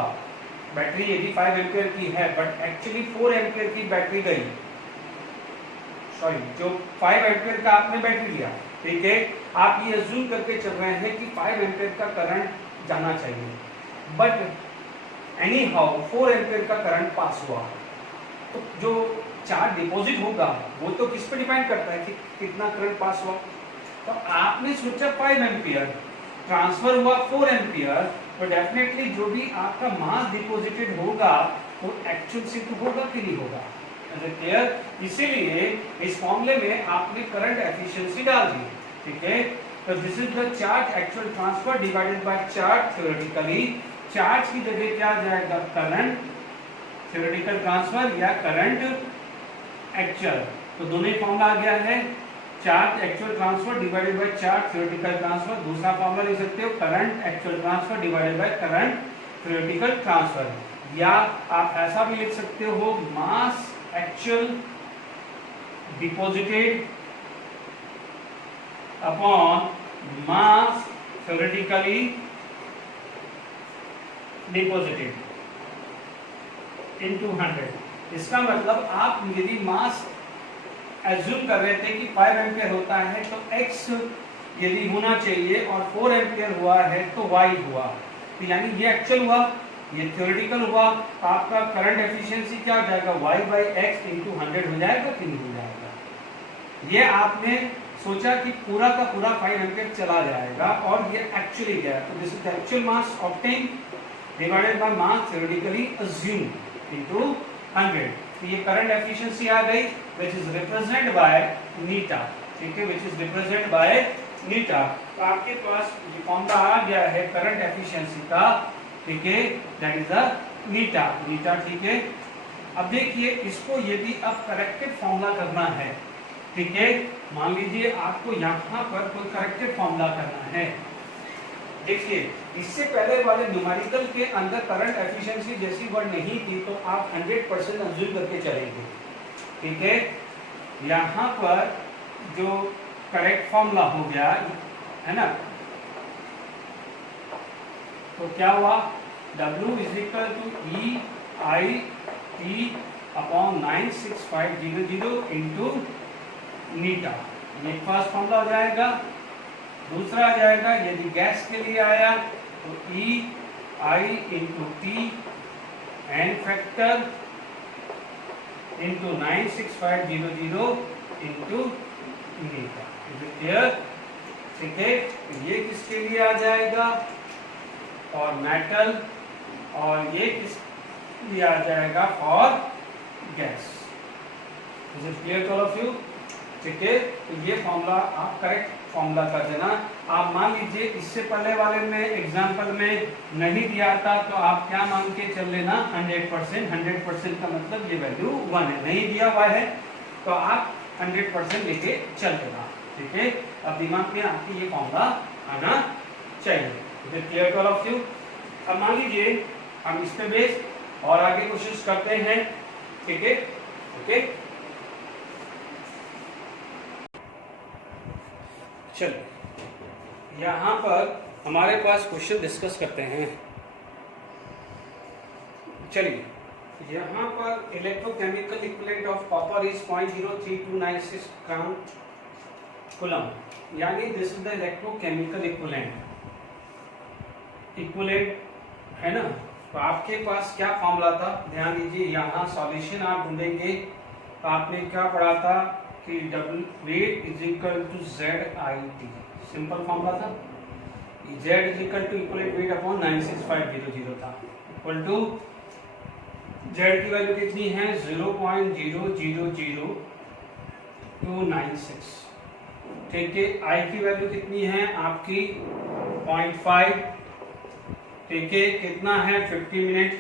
बैटरी यदि 5 एम्पियर की है बट एक्चुअली 4 एम्पियर की बैटरी गई, सॉरी जो 5 एम्पियर का आपने बैटरी लिया, ठीक है, आप ये अज्यूम करके चल रहे हैं कि 5 एम्पियर का करंट जाना चाहिए, बट एनी हाउ 4 एम्पियर का करंट पास हुआ, तो जो चार्ज डिपॉजिट होगा वो तो किस पे डिपेंड करता है कि कितना करंट पास हुआ। तो आपने सोचा 5 एम्पियर, ट्रांसफर हुआ 4 एम्पियर, तो डेफिनेटली जो भी आपका मास डिपॉजिटेड होगा वो एक्चुअल से तो होगा कि नहीं होगा, क्लियर। इसीलिए इस फॉर्मूले में आपने करंट एफिशिएंसी डाल दी, ठीक है। तो this is the charge actual transfer divided by charge theoretically, चार्ज की जगह क्या आ जाएगा, करंट थ्योरेटिकल ट्रांसफर या करंट एक्चुअल, तो दोनों ही फॉर्मूला आ गया है, charge actual transfer divided by charge theoretical transfer. दूसरा फॉर्मूला लिख सकते हो current actual transfer divided by current theoretical transfer, या आप ऐसा भी लिख सकते हो mass actual deposited upon mass theoretically deposited into 100। इसका मतलब आप यदि मास एज्यूम कर रहे थे कि 5 एम्पियर होता है तो x यदि होना चाहिए और 4 एम्पियर हुआ है तो y हुआ, तो यानी ये एक्चुअल हुआ, ये थ्योरेटिकल हुआ, तो आपका करंट एफिशिएंसी क्या हो जाएगा, y बाई एक्स इंटू 100 हो जाएगा कि नहीं हो जाएगा। ये आपने सोचा कि पूरा का पूरा 5 एम्पियर चला जाएगा और ये एक्चुअली गया, तो this is actual mass obtain divided by mass theoretically assume into 100। तो ये करंट एफिशिएंसी आ गई which is represented by नीटा, ठीक है, which is represented by नीटा। तो आपके पास ये फॉर्मूला आ गया है करंट एफिशिएंसी का, ठीक है, दैट इज द नीटा, नीटा, ठीक है। अब देखिए इसको यदि अब करेक्टेड फॉर्मूला करना है, ठीक है, मान लीजिए आपको यहाँ पर कोई करेक्टेड फॉर्मूला करना है, देखिए इससे पहले वाले न्यूमेरिकल के अंदर करंट एफिशिएंसी जैसी वर्ड नहीं थी तो आप 100% अज्यूम करके चलेंगे, ठीक है। यहाँ पर जो करेक्ट फॉर्मूला हो गया है ना, तो क्या हुआ, W is equal to EIT upon 96500 into eta, ये फर्स्ट फॉर्मूला हो जाएगा। दूसरा आ जाएगा यदि गैस के लिए आया तो EI into T N factor into 96500 into eta, clear, ठीक है। ये किसके लिए आ जाएगा, और मेटल, और ये किसके लिए आ जाएगा, और gas, is it clear to all of you, ठीक है। तो ये फॉर्मूला आप करेक्ट फॉर्मूला कर देना। आप मान लीजिए इससे पहले वाले में एग्जांपल में नहीं दिया था तो आप क्या मान के चल लेना 100%, 100% का मतलब ये वैल्यू 1 है, नहीं दिया हुआ है तो आप 100% लेके चल देना, ठीक है। अब दिमाग में आपकी ये फॉर्मूला आना चाहिए, clear to all of you. अब मान लीजिए हम इस पे बेस और आगे कोशिश करते हैं, ठीक है, ओके। चलिए यहाँ पर हमारे पास क्वेश्चन डिस्कस करते हैं। चलिए यहाँ पर electrochemical equivalent of copper is 0.03296 gram coulomb, यानी this is the electrochemical equivalent है ना। तो आपके पास क्या फॉर्मूला था, ध्यान दीजिए, यहाँ सॉल्यूशन आप ढूंढेंगे तो आपने क्या पढ़ा था कि weight is equal to ZIT, simple formula था, Z is equal to equivalent weight upon 96500 था, इक्वल टू Z की वैल्यू कितनी है 0.000296, ठीक है। I की वैल्यू कितनी है आपकी 0.5, ठीक है, कितना है 50 मिनट,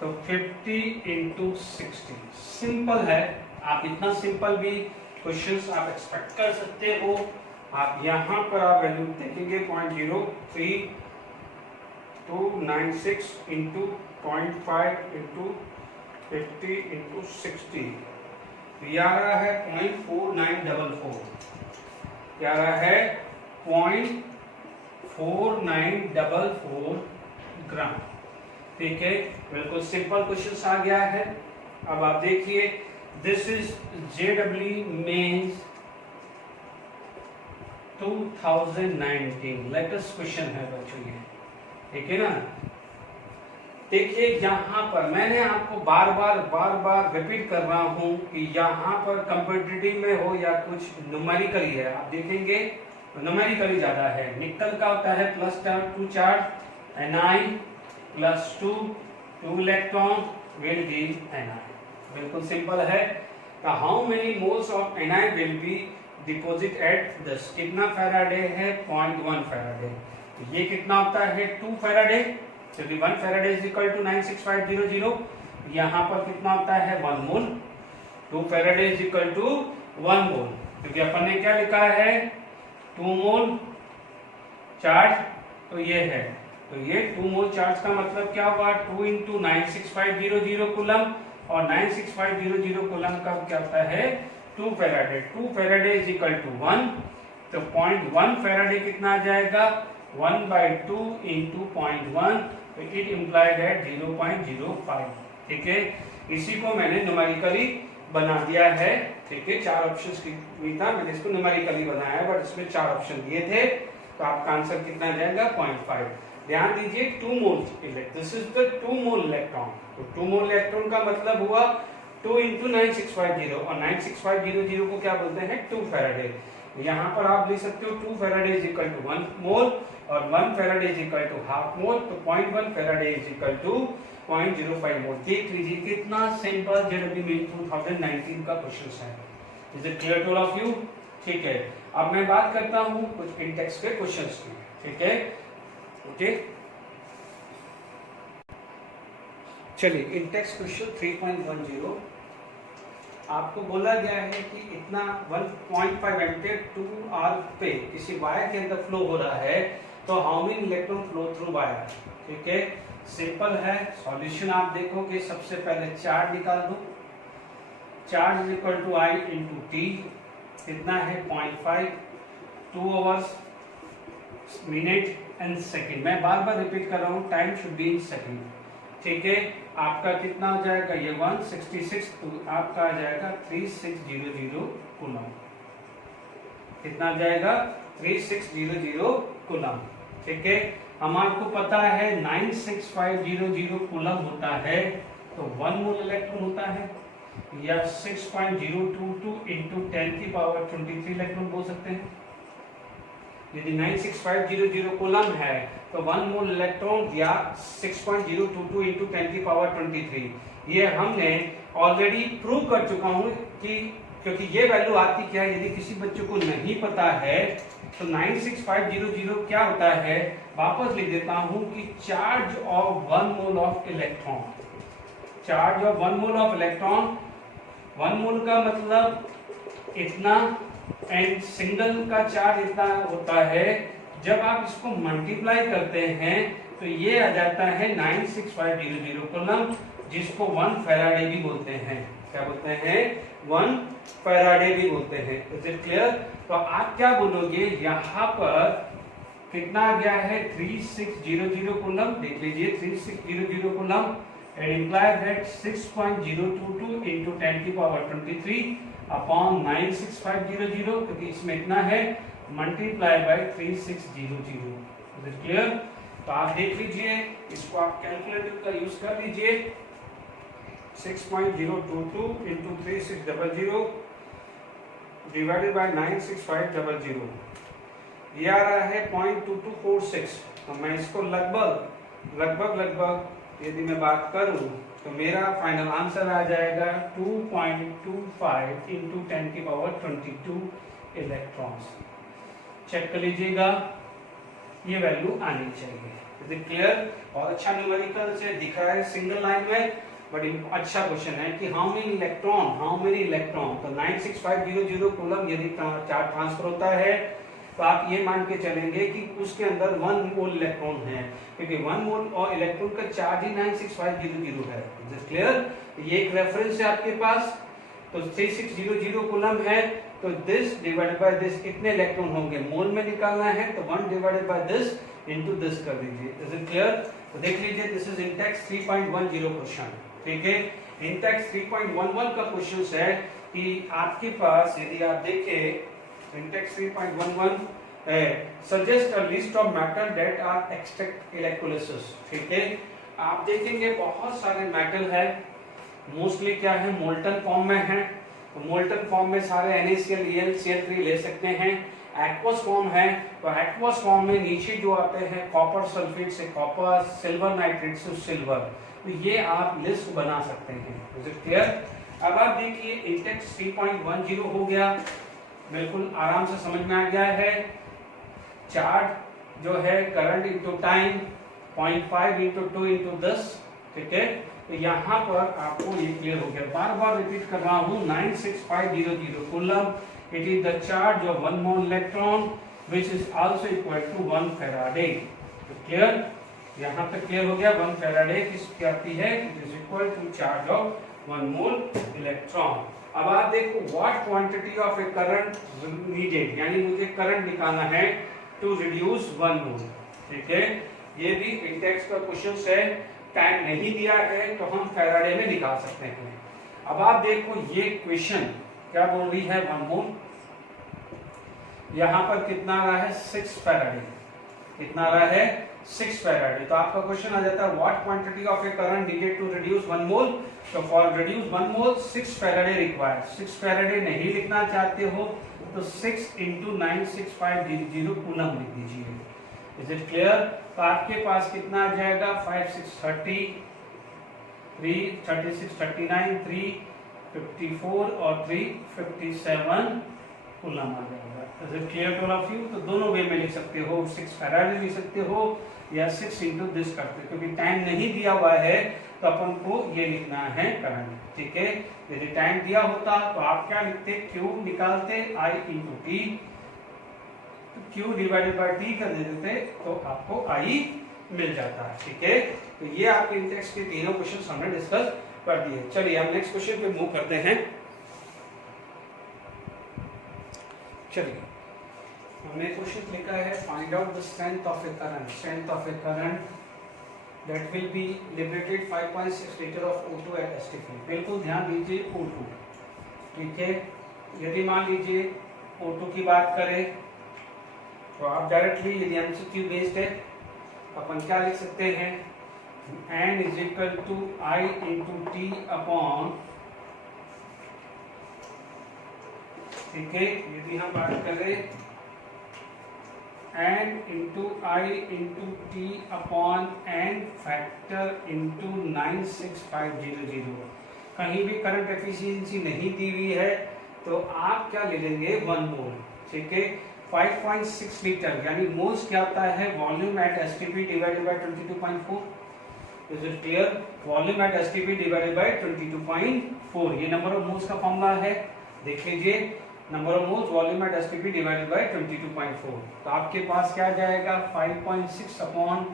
तो 50 इंटू 60, सिंपल है। आप इतना सिंपल भी क्वेश्चंस आप एक्सपेक्ट कर सकते हो। आप यहाँ पर आप वैल्यू देखेंगे 0.03296 इंटू 0.5 इंटू 50 इंटू 60, तो ये आ रहा है 0.4944, क्या आ रहा है 0.4944 ग्राम। ठीक है, बिल्कुल सिंपल क्वेश्चन आ गया है। अब आप देखिए, this is JEE mains 2019 latest question है बच्चों ये, ठीक है ना। देखिए यहाँ पर मैंने आपको बार बार रिपीट कर रहा हूँ कि यहाँ पर कंपटीटिव में हो या कुछ न्यूमेरिकली है, आप देखेंगे न्यूमेरिकली ज्यादा है। निकल का होता है +2 charge, Ni +2 electron will give Ni। बिल्कुल सिंपल है। How many moles of Ni will be deposit at this, कितना फैराडे है 0.1 फैराडे। ये कितना होता है 2 फैराडे, क्योंकि 1 फैराडे इज इक्वल टू 96500। यहाँ पर कितना होता है 1 मोल, 2 फैराडे इज इक्वल टू 1 मोल, क्योंकि अपन ने क्या लिखा है 2 मोल चार्ज, तो ये है, तो ये 2 मोल चार्ज का मतलब क्या हुआ 2 × 96500 कूलम, और 96500 कूलम का क्या होता है 2 faraday. 2 faraday is equal to 1, तो 0.1 फैराडे कितना आ जाएगा 1/2 × 0.1, तो इट इम्प्लाइड एट 0.05। ठीक है, इसी को मैंने न्यूमेरिकली बना दिया है। ठीक है, 4 ऑप्शंस की था, मैंने इसको न्यूमेरिकली बनाया है, बट इसमें 4 ऑप्शन दिए थे, तो आपका आंसर कितना आ जाएगा 0.5। ध्यान दीजिए 2 mole, this is the 2 mole electron, तो 2 मोल इलेक्ट्रॉन का मतलब हुआ 2 × 9650, और 96500 को क्या बोलते हैं 2 फैराडे। यहाँ पर आप लिख सकते हो 2 faraday is equal to 1 mole और 1 faraday is equal to half mole, तो 0.1 faraday is equal to 0.05 mole. देख लीजिए कितना सिंपल JEE मेंस 2019 का क्वेश्चन है। Is it clear to all of you? ठीक है, अब मैं बात करता हूँ कुछ इंटेक्स के क्वेश्चंस की। ठीक है, ओके, चलिए इंटेक्स क्वेश्चन 3.10। आपको बोला गया है कि इतना 1.5 एम्पीयर 2R पे किसी वायर के अंदर फ्लो हो रहा है, तो how many electron flow through wire. ठीक है, सिंपल है। सॉल्यूशन आप देखोगे, सबसे पहले चार्ज निकाल दो, charge is equal to I × T, कितना है 0.5, 2 आवर्स मिनट एंड सेकेंड। मैं बार रिपीट कर रहा हूँ, time should be in second. ठीक है, आपका कितना हो जाएगा ये 166, तो आपका आ जाएगा 3600 कूलम। कितना आ जाएगा 3600 कूलम। ठीक है, हमारे को पता है 96500 कूलम होता है, तो 1 मोल इलेक्ट्रॉन होता है, या 6.022 × 10⁻23 इलेक्ट्रॉन बोल सकते हैं। यदि 96500 कूलम है तो 1 मोल इलेक्ट्रॉन या 6.022 × 10⁻23। ये हमने ऑलरेडी प्रूव कर चुका हूं कि, क्योंकि ये वैल्यू आती क्या है, यदि किसी बच्चों को नहीं पता है तो 96500 क्या होता है, वापस लिख देता हूं कि charge of 1 mole of electron, charge of 1 mole of electron, 1 mole का मतलब इतना, एंड सिंगल का चार्ज इतना होता है। जब आप इसको मल्टीप्लाई करते हैं तो ये आ जाता है 96500 कूलम, जिसको 1 फैराडे भी बोलते हैं। क्या बोलते हैं 1 फैराडे भी बोलते हैं। Is it clear? तो आप क्या बोलोगे, यहाँ पर कितना आ गया है 3600 कूलम, देख लीजिए 3600 coulomb, and imply that 6.022 × 10⁻23 upon 96500, क्योंकि इसमें इतना है, multiply by 3600। Is it clear? तो आप देख लीजिए, इसको आप कैलकुलेटर का यूज कर लीजिए, 6.022 × 3600 डिवाइडेड बाय 96500, ये आ रहा है 0.2246। तो मैं इसको लगभग यदि मैं बात करूं तो मेरा फाइनल आंसर आ जाएगा 2.25 × 10⁻22 इलेक्ट्रॉन्स। चेक कर लीजिएगा, ये वैल्यू आनी चाहिए। Is it clear? और अच्छा न्यूमेरिकल से दिख रहा है सिंगल लाइन में, बट अच्छा क्वेश्चन है कि हाउ मेनी इलेक्ट्रॉन, तो 96500 कूलम यदि चार्ज ट्रांसफर होता है, तो आप ये मान के चलेंगे कि उसके अंदर 1 मोल इलेक्ट्रॉन है, क्योंकि 1 मोल और इलेक्ट्रॉन का चार्ज ही 96500 है। Is it clear? ये एक रेफरेंस है आपके पास। तो 3600 कूलम है, तो दिस डिवाइडेड बाय दिस कितने इलेक्ट्रॉन होंगे, मोल में निकालना है, तो 1 divided by this into this कर दीजिए। Is it clear? तो देख लीजिए, दिस इज इंटेक्स 3.10 क्वेश्चन। ठीक है, इंटेक्स 3.11 का क्वेश्चन है कि आपके पास यदि आप देखें intext 3.11 suggest a list of metal that are extract electrolysis. ठीक है, आप देखेंगे बहुत सारे मेटल है, मोस्टली क्या है मोल्टन फॉर्म में है, तो मोल्टन फॉर्म में सारे NaCl, Al, Cl3 ले सकते हैं। एक्वस फॉर्म है, तो एक्वस फॉर्म में नीचे जो आते हैं कॉपर सल्फेट से कॉपर, सिल्वर नाइट्रेट से सिल्वर, तो ये आप लिस्ट बना सकते हैं। Is it clear? अब आप देखिए इंटेक्स 3.10 हो गया, बिल्कुल आराम से समझ में आ गया है। चार्ज जो है current into time 0.5 into 2 into 10। ठीक है, तो यहाँ पर आपको ये क्लियर हो गया। बार बार रिपीट कर रहा हूँ, 96500 coulomb, it is the charge of 1 mole electron which is also equal to 1 faraday. तो क्लियर, यहाँ तक क्लियर हो गया। 1 फैराडे किसकी आती है, it is equal to charge of 1 mole electron. अब आप देखो what quantity of a current needed, यानी मुझे करंट निकालना है टू रिड्यूस 1 मोल। ठीक है, ये भी इंटेक्स का क्वेश्चन है, टाइम नहीं दिया है तो हम फैराडे में निकाल सकते हैं। अब आप देखो ये क्वेश्चन क्या बोल रही है, 1 मोल, यहाँ पर कितना आ रहा है 6 फैराडे, कितना आ रहा है 6 फैराडे। तो आपका क्वेश्चन आ जाता है what quantity of a current needed to reduce 1 mole. तो for reduce 1 mole 6 faraday required. 6 faraday नहीं लिखना चाहते हो तो 6 इंटू 96500 कूलम लिख दीजिए। Is it clear? तो आपके पास कितना आ जाएगा, 5 6 30, 3 36 39, 3 54 और 3 57 कूलम आ जाएगा। Is it clear to all of you? तो दोनों वे में लिख सकते हो, 6 फैराडे लिख सकते हो या 6 इंटू दिस करते, क्योंकि टाइम नहीं दिया हुआ है तो अपन को ये लिखना है करंट। ठीक है, यदि टाइम दिया होता तो आप क्या लिखते, क्यू निकालते, I into T, Q divided by T कर देते तो आपको I मिल जाता है। ठीक है, तो ये आपके इंटेक्स के तीनों क्वेश्चन हमने डिस्कस कर दिए। चलिए हम नेक्स्ट क्वेश्चन पे मूव करते हैं। चलिए, हमने क्वेश्चन लिखा है find out the strength of a current, strength of a current that will be liberated 5.6 litre of O2 at STP। बिल्कुल ध्यान दीजिए O2। ठीक है, यदि मान लीजिए O2 की बात करें तो आप डायरेक्टली, यदि MCQ बेस्ड है, अपन क्या लिख सकते हैं, N is equal to I into T upon, ठीक है, यदि हम बात करें N into I into T upon N factor into 96500। कहीं भी करंट एफिशिएंसी नहीं दी हुई है तो आप क्या ले लेंगे, 1 मोल। ठीक है, 5.6 लीटर, यानी मोल्स क्या होता है, volume at STP divided by 22.4। Is it clear? Volume at STP divided by 22.4, ये नंबर ऑफ मोल्स का फॉर्मूला है। देख लीजिए, number of moles volume at STP divided by 22.4। तो आपके पास क्या जाएगा, 5.6 अपॉन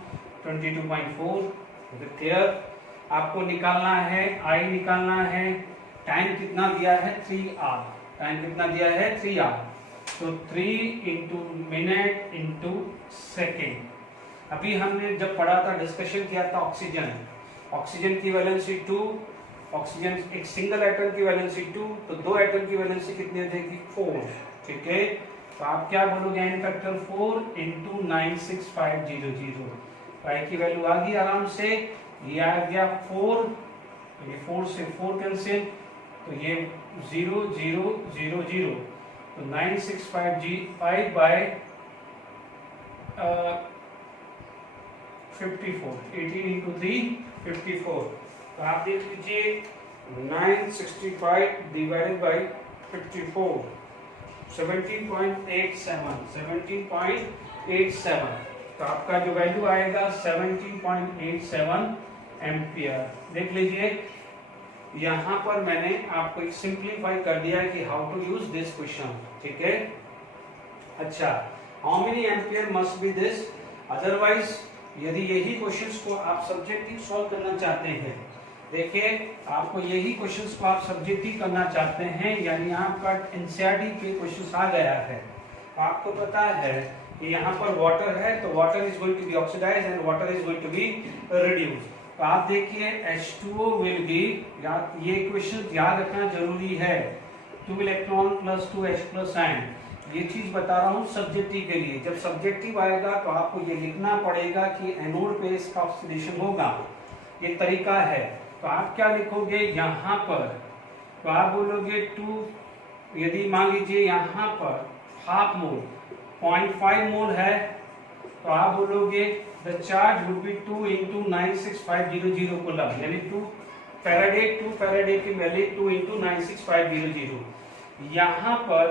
22.4। Is it clear? आपको निकालना है, I निकालना है, टाइम कितना दिया है, 3 आवर, टाइम कितना दिया है, 3 आवर, तो 3 इंटू मिनट इंटू सेकेंड। अभी हमने जब पढ़ा था, डिस्कशन किया था ऑक्सीजन, ऑक्सीजन की वैलेंसी 2, ऑक्सीजन एक सिंगल एटम की वैलेंसी 2, तो 2 एटम की वैलेंसी कितनी हो जाएगी, 4। ठीक है, तो आप क्या बोलोगे, n फैक्टर 4 इंटू 96500। पाई की वैल्यू आ गई आराम से, ये आ गया 4, ये 4 से 4 कैंसिल, तो ये 0 0 0 0, तो 965 बाय 54, 18 इंटू 3 54। तो आप देख लीजिए 965 डिवाइडेड बाय 54, 17.87। तो आपका जो वैल्यू आएगा 17.87 एम्पियर। देख लीजिए, यहाँ पर मैंने आपको एक सिंप्लीफाई कर दिया है कि how to use this question. ठीक है, अच्छा, how many ampere must be this, otherwise यदि यही क्वेश्चंस को आप सब्जेक्टिव सॉल्व करना चाहते हैं देखिए आपको यही क्वेश्चंस को आप सब्जेक्ट ही करना चाहते हैं, यानी आपका एनसीईआरटी के क्वेश्चंस आ गया है। आपको पता है कि यहाँ पर वाटर है तो water is going to be oxidise and water is going to be reduce. तो आप देखिए H2O विल बी, ये क्वेश्चन याद रखना जरूरी है, 2 electron plus 2 H plus ion. ये चीज बता रहा हूँ सब्जेक्टिव के लिए। जब सब्जेक्टिव आएगा तो आपको ये लिखना पड़ेगा कि एनोड पे इसका ऑक्सीडेशन होगा, ये तरीका है। तो आप क्या लिखोगे यहाँ पर, तो आप बोलोगे 2, यदि मान लीजिए यहाँ पर हाफ मोल 0.5 मोल है तो आप बोलोगे the charge would be 2 into 96500 coulomb, यानी 2 फैराडे की वैल्यू 2 into 96500। यहाँ पर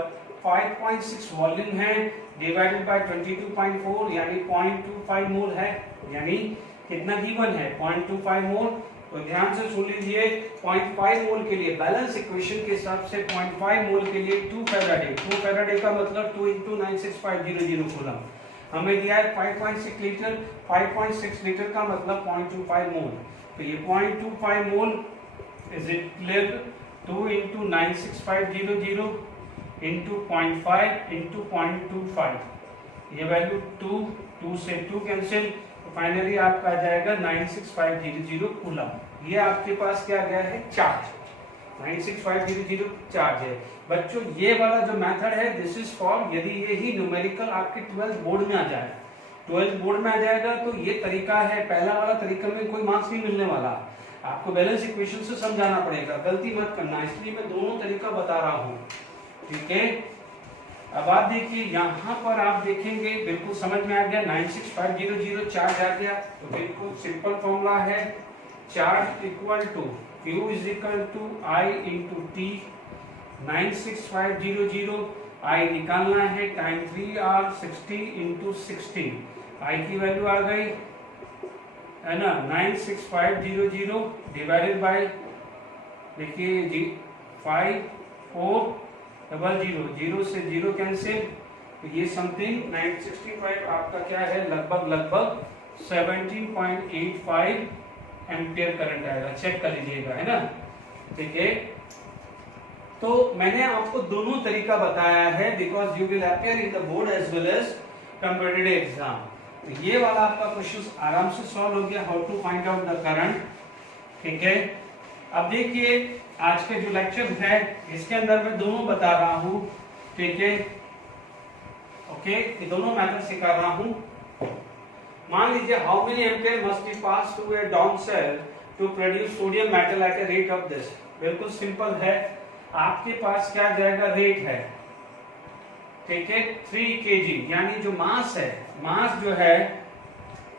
5.6 वॉल्यूम है डिवाइडेड बाय 22.4 यानी 0.25 मोल है, यानी कितना गिवन है 0.25 मोल। तो ध्यान से सुन लीजिए, 0.5 मोल के लिए बैलेंस इक्वेशन के हिसाब से 0.5 मोल के लिए 2 फैराडे का मतलब 2 into 96500 कूलम। हमें दिया है 5.6 लीटर, 5.6 लीटर का मतलब 0.25 मोल। तो ये 0.25 मोल is equal 2 into 96500 into 0.5 into 0.25, ये वैल्यू 2 से 2 कैंसिल, तो फाइनली आपका आ जाएगा 96500 कूलम। ये आपके पास क्या गया है चार्ज, 96500 चार्ज है। बच्चों ये वाला जो मेथड है दिस इज फॉर यदि यही न्यूमेरिकल आपके 12th बोर्ड में आ जाए, 12th बोर्ड में आ जाएगा तो ये तरीका है। पहला वाला तरीका में कोई मार्क्स नहीं मिलने वाला, आपको बैलेंस इक्वेशन से समझाना पड़ेगा, गलती मत करना, इसलिए मैं दोनों तरीका बता रहा हूँ, ठीक है। अब आप देखिए यहाँ पर आप देखेंगे बिल्कुल समझ में आ गया, 96500 चार्ज आ गया। तो बिल्कुल सिंपल फॉर्मूला है, charge equal to Q is equal to I into T। 96500 I निकालना है, टाइम 3R 60 इंटू 60, I की वैल्यू आ गई है ना 96500 डिवाइडेड बाय, देखिए 5400, 0 से 0 कैंसिल, तो ये समथिंग 965 आपका क्या है लगभग 17.85 एम्पियर करंट आएगा, चेक कर लीजिएगा, है ना, ठीक है। तो मैंने आपको दोनों तरीका बताया है because you will appear in the board as well as competitive exam. तो ये वाला आपका क्वेश्चन आराम से सॉल्व हो गया, how to find out the current, ठीक है। अब देखिए आज के जो लेक्चर है इसके अंदर मैं दोनों बता रहा हूं, ठीक है, ओके, ये दोनों मेथड सिखा रहा हूं। मान लीजिए how many ampere must be pass through a down cell to produce sodium metal at a rate of this. बिल्कुल सिंपल है, आपके पास क्या जाएगा रेट है, ठीक है 3 kg, यानी जो मास है, मास जो है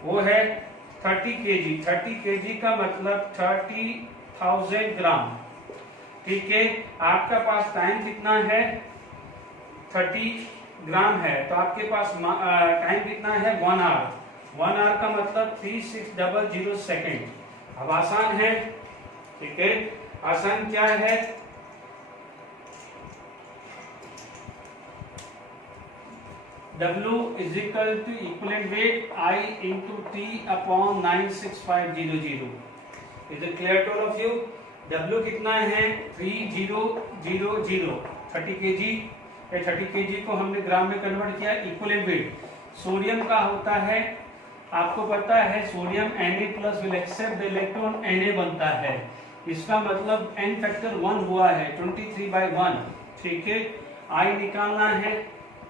वो है 30 kg। 30 kg का मतलब 30,000 ग्राम, ठीक है। आपका पास टाइम कितना है 30 ग्राम है, तो आपके पास टाइम कितना है 1 आवर। 1 आवर का मतलब 3600 सेकेंड। अब आसान है, ठीक है, आसान क्या है, W is equal to equivalent weight I into T upon 96500। Is it clear to all of you? W कितना है 3000, 30 kg। 30 kg को हमने ग्राम में कन्वर्ट किया, इक्विवेलेंट वेट। सोडियम का होता है, आपको पता है sodium Na plus will accept the electron Na बनता है, इसका मतलब n फैक्टर 1 हुआ है 23/1, ठीक है। I निकालना है,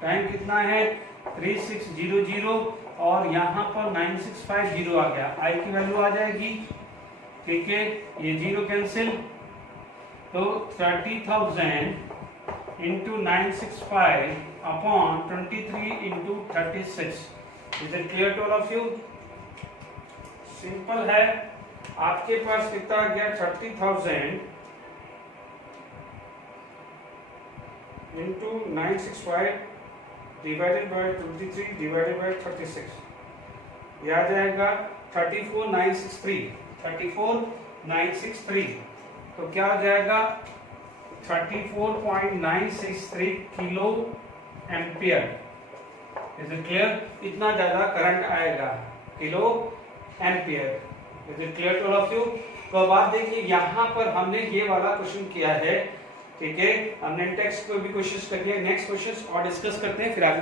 टाइम कितना है 3600 और यहाँ पर 9650 आ गया, I की वैल्यू आ जाएगी, ठीक है, ये 0 कैंसिल, तो 30,000 into 965 upon 23 into 36। Is it clear to all of you? Simple है, आपके पास कितना आ गया 30,000 into 965 divided by 23 divided by 36, ये आ जाएगा 34,963। तो क्या हो जाएगा 34.963 kilo ampere. Is it clear? इतना ज्यादा करंट आएगा, kilo ampere. Is it clear to all of you? तो अब आप देखिए यहाँ पर हमने ये वाला क्वेश्चन किया है, ठीक है। हमने टेक्स्ट को भी कोशिश कर लिया। नेक्स्ट क्वेश्चन और डिस्कस करते हैं फिर आगे।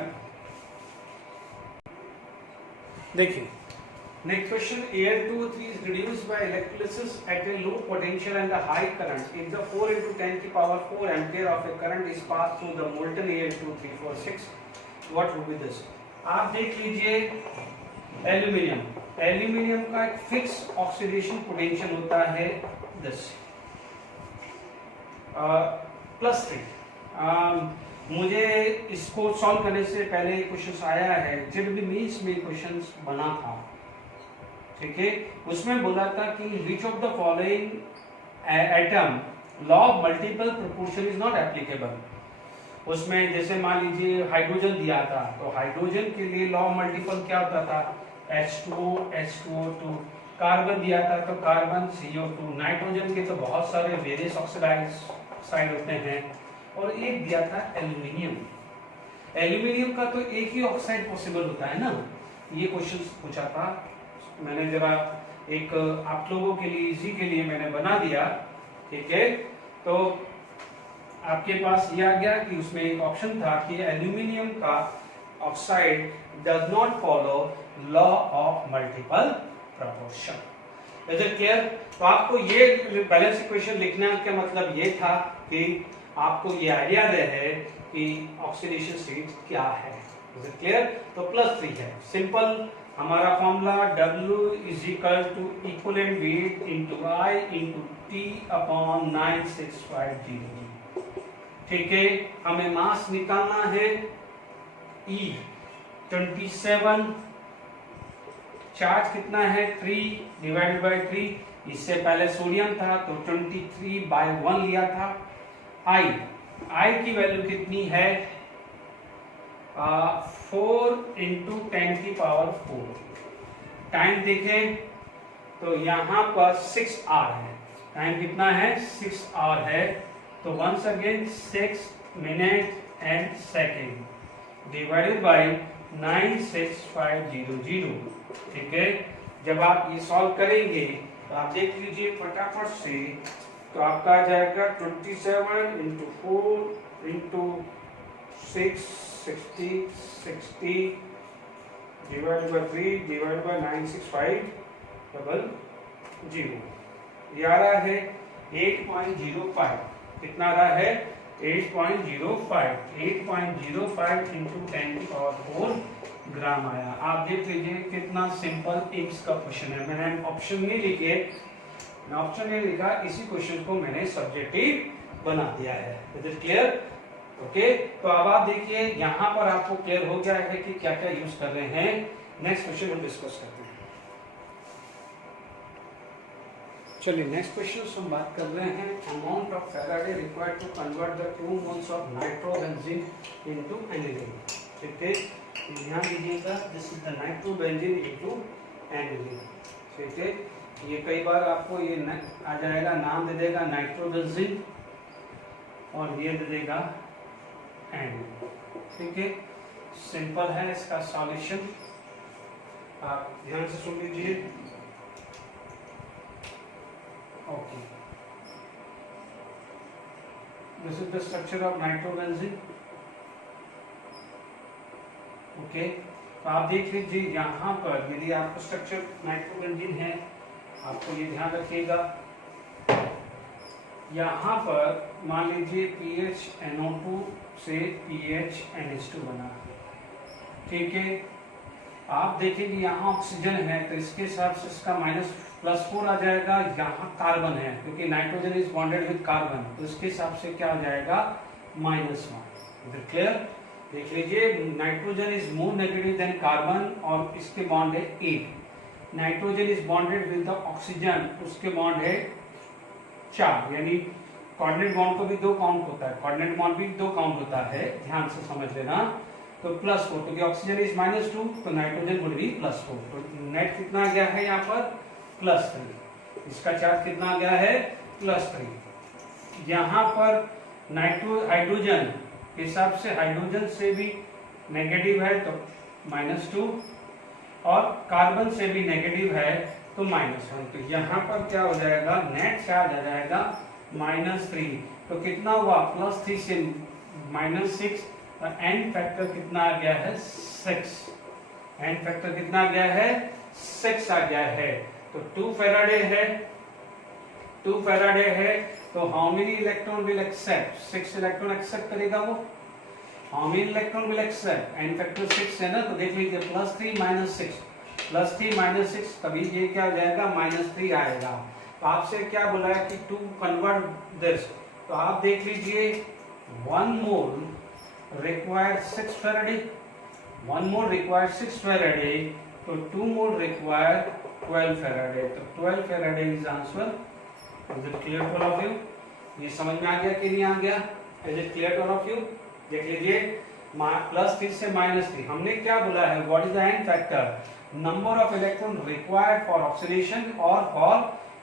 देखिए next question, Al2O3 is reduced by electrolysis at a low potential and a high current. If the 4 into 10 की power 4 ampere of a current is passed through the molten Al2O346, what would be this? आप देख लीजिए एल्यूमिनियम का एक फिक्स ऑक्सीडेशन पोटेंशियल होता है 10 +3। मुझे इसको सॉल्व करने से पहले क्वेश्चन आया है, जब भी मीन्स में क्वेश्चन बना था, ठीक है, उसमें बोला था कि which of the following atom law of multiple proportion is not applicable. उसमें जैसे मान लीजिए हाइड्रोजन दिया था, तो हाइड्रोजन के लिए लॉ ऑफ मल्टीपल क्या होता था, H2O H2O2। कार्बन दिया था तो कार्बन CO2। नाइट्रोजन के तो बहुत सारे वेरियस ऑक्साइड होते हैं। और एक दिया था एल्यूमिनियम का तो एक ही ऑक्साइड पॉसिबल होता है ना। ये क्वेश्चन पूछा था मैंने, जरा एक आप लोगों के लिए इजी के लिए मैंने बना दिया, ठीक है। तो आपके पास ये आ गया कि उसमें एक ऑप्शन था कि एल्यूमिनियम का oxide does not follow law of multiple proportion. Is it clear? तो आपको ये बैलेंस इक्वेशन लिखना का मतलब ये था कि आपको ये आइडिया रहे कि ऑक्सीडेशन स्टेट क्या है। Is it clear? तो +3 है। सिंपल हमारा formula W is equal to equivalent weight into I into T upon 9650। ठीक है, हमें मास निकालना है E 27, चार्ज कितना है 3 डिवाइडेड बाय 3। इससे पहले सोडियम था तो 23/1 लिया था। I की वैल्यू कितनी है 4 × 10⁴। टाइम देखें तो यहाँ पर 6 आवर है। टाइम कितना है 6 आवर है। तो once again 6 minute and second divided by 96500। ठीक है, जब आप ये सॉल्व करेंगे तो आप देख लीजिए फटाफट से, तो आपका आ जाएगा 27 × 4 × 6 60 डिवाइडेड बाय 3 डिवाइडेड बाय 96500। ये आ रहा है 8.05। कितना आ रहा है 8.05 × 10⁴ ग्राम आया। आप देख लीजिए कितना सिंपल इम्स का क्वेश्चन है। मैंने ऑप्शन नहीं लिखे, मैं ऑप्शन नहीं लिखा, इसी क्वेश्चन को मैंने सब्जेक्टिव बना दिया है। Is it clear? ओके, तो अब आप देखिए यहाँ पर आपको क्लियर हो गया है कि क्या क्या यूज कर रहे हैं। नेक्स्ट क्वेश्चन हम डिस्कस करते हैं। चलिए नेक्स्ट क्वेश्चन हम बात कर रहे हैं amount of Faraday required to convert the 2 moles of nitrobenzene into aniline. ठीक है, ध्यान दीजिएगा, this is the nitrobenzene into aniline. ठीक है, ये कई बार आपको ये आ जाएगा, नाम दे देगा नाइट्रोबेंजीन और ये दे देगा एनिलीन। ठीक है, सिंपल है इसका सॉल्यूशन, आप ध्यान से सुन लीजिए। Okay, this is the structure of nitrobenzene. Okay, तो आप देख लीजिए यहाँ पर यदि आपको स्ट्रक्चर नाइट्रोबेंजीन है, आपको ये ध्यान रखिएगा, यहाँ पर मान लीजिए PHNO2 से PHNH2 बना। ठीक है, आप देखेंगे यहाँ ऑक्सीजन है तो इसके हिसाब से इसका -+4 आ जाएगा। यहाँ कार्बन है क्योंकि nitrogen is bonded with carbon, तो इसके हिसाब से क्या हो जाएगा -1। इज इट क्लियर? देख लीजिए, nitrogen is more negative than carbon और इसके बॉन्ड है 8। Nitrogen is bonded with the oxygen, उसके बॉन्ड है 4, यानी कोऑर्डिनेट बॉन्ड को भी 2 काउंट होता है, कोऑर्डिनेट बॉन्ड भी 2 काउंट होता है, ध्यान से समझ लेना। तो +4, क्योंकि ऑक्सीजन इज -2 तो नाइट्रोजन वुड बी +4। तो नेट कितना आ गया है यहाँ पर +3। इसका चार्ज कितना आ गया है +3। यहाँ पर हाइड्रोजन के हिसाब से हाइड्रोजन से भी नेगेटिव है तो -2, और कार्बन से भी नेगेटिव है तो -1। तो यहाँ पर क्या हो जाएगा, नेट चार्ज आ जाएगा -3। तो कितना हुआ, +3 से -6, और एंड फैक्टर कितना आ गया है, 6। एंड फैक्टर कितना आ गया है, 6 आ गया है। तो 2 फैराडे है, 2 फैराडे है, तो how many electron will accept, 6 electron accept करेगा वो। How many electron will accept, n factor 6 है ना, तो देख लीजिए +3 -6, +3 -6, तभी ये क्या हो जाएगा, -3 आएगा। तो आपसे क्या बोला है कि टू कन्वर्ट दिस, तो आप देख लीजिए 1 mole required 6 Faraday, 1 mole required 6 Faraday, तो 2 मोल रिक्वायर्ड 12 फैराडे। तो 12 Faraday is answer. Is it clear to all of you? ये समझ में आ गया कि नहीं आ गया? Is it clear to all of you? देख लीजिए +3 से -3, हमने क्या बोला है, what is the n factor, number of electron required for oxidation और फॉर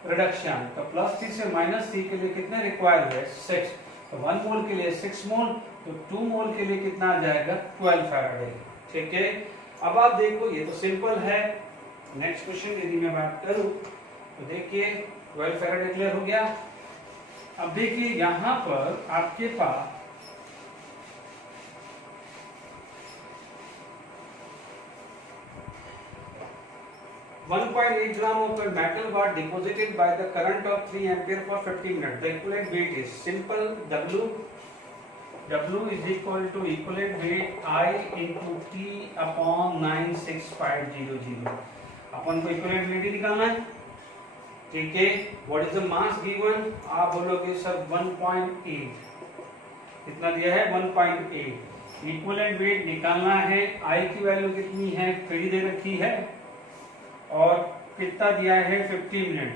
रिडक्शन। तो +3 से -3 के लिए कितने रिक्वायर्ड है, 6। तो 1 मोल के लिए 6 मोल, तो 2 मोल के लिए कितना आ जाएगा, 12 फैराडे। ठीक है, अब आप देखो ये तो सिंपल है। नेक्स्ट क्वेश्चन यदि मैं बात करूं तो देखिए 12 फैराडे क्लियर हो गया। अब देखिए यहां पर आपके पास 1.8 gram of a metal was deposited by the current of 3 ampere for 50 minutes. The equivalent weight is simple W is equal to equivalent weight I into T upon 96500। अपन को equivalent weight ही निकालना है। ठीक है, what is the mass given? आप बोलोगे सर 1.8, कितना दिया है, 1.8। इक्विवेलेंट वेट निकालना है, I की वैल्यू कितनी है, 3 दे रखी है, और कितना दिया है, 50 मिनट।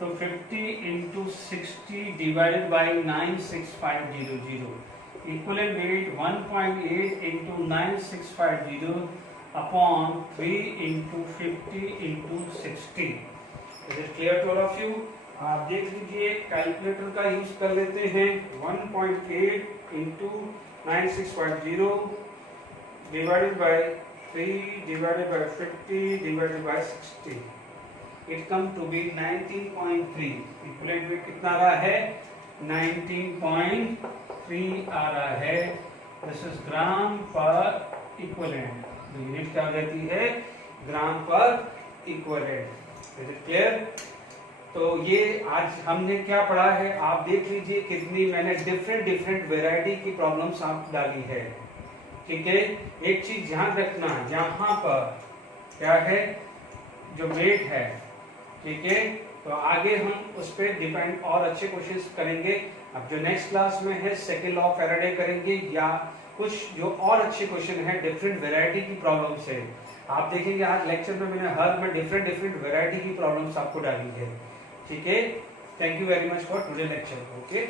तो 50 into 60 divided by 96500। Equivalent weight 1.8 into 96500 upon 3 into 50 into 60। Is it clear to all of you? आप देख लीजिए, कैलकुलेटर का यूज कर लेते हैं। 1.8 into 9650 divided by 3 divided by 50 divided by 60, it come to be 19.3। Equivalent weight कितना आ रहा है, 19.3 आ रहा है। दिस इज ग्राम पर इक्विवेलेंट। यूनिट क्या हो जाती है, ग्राम पर इक्विवेलेंट। Is it clear? तो ये आज हमने क्या पढ़ा है, आप देख लीजिए कितनी मैंने डिफरेंट वेराइटी की प्रॉब्लम्स आप डाली है। ठीक है, एक चीज ध्यान रखना, यहाँ पर क्या है, जो वेट है, ठीक है, तो आगे हम उस पर डिपेंड और अच्छे क्वेश्चंस करेंगे। अब जो नेक्स्ट क्लास में है सेकंड लॉ ऑफ फैराडे करेंगे, या कुछ जो और अच्छे क्वेश्चन है डिफरेंट वेराइटी की प्रॉब्लम्स है। आप देखेंगे आज लेक्चर में मैंने हर में डिफरेंट वेराइटी की प्रॉब्लम्स आपको डाली है। ठीक है, thank you very much for today lecture. Okay.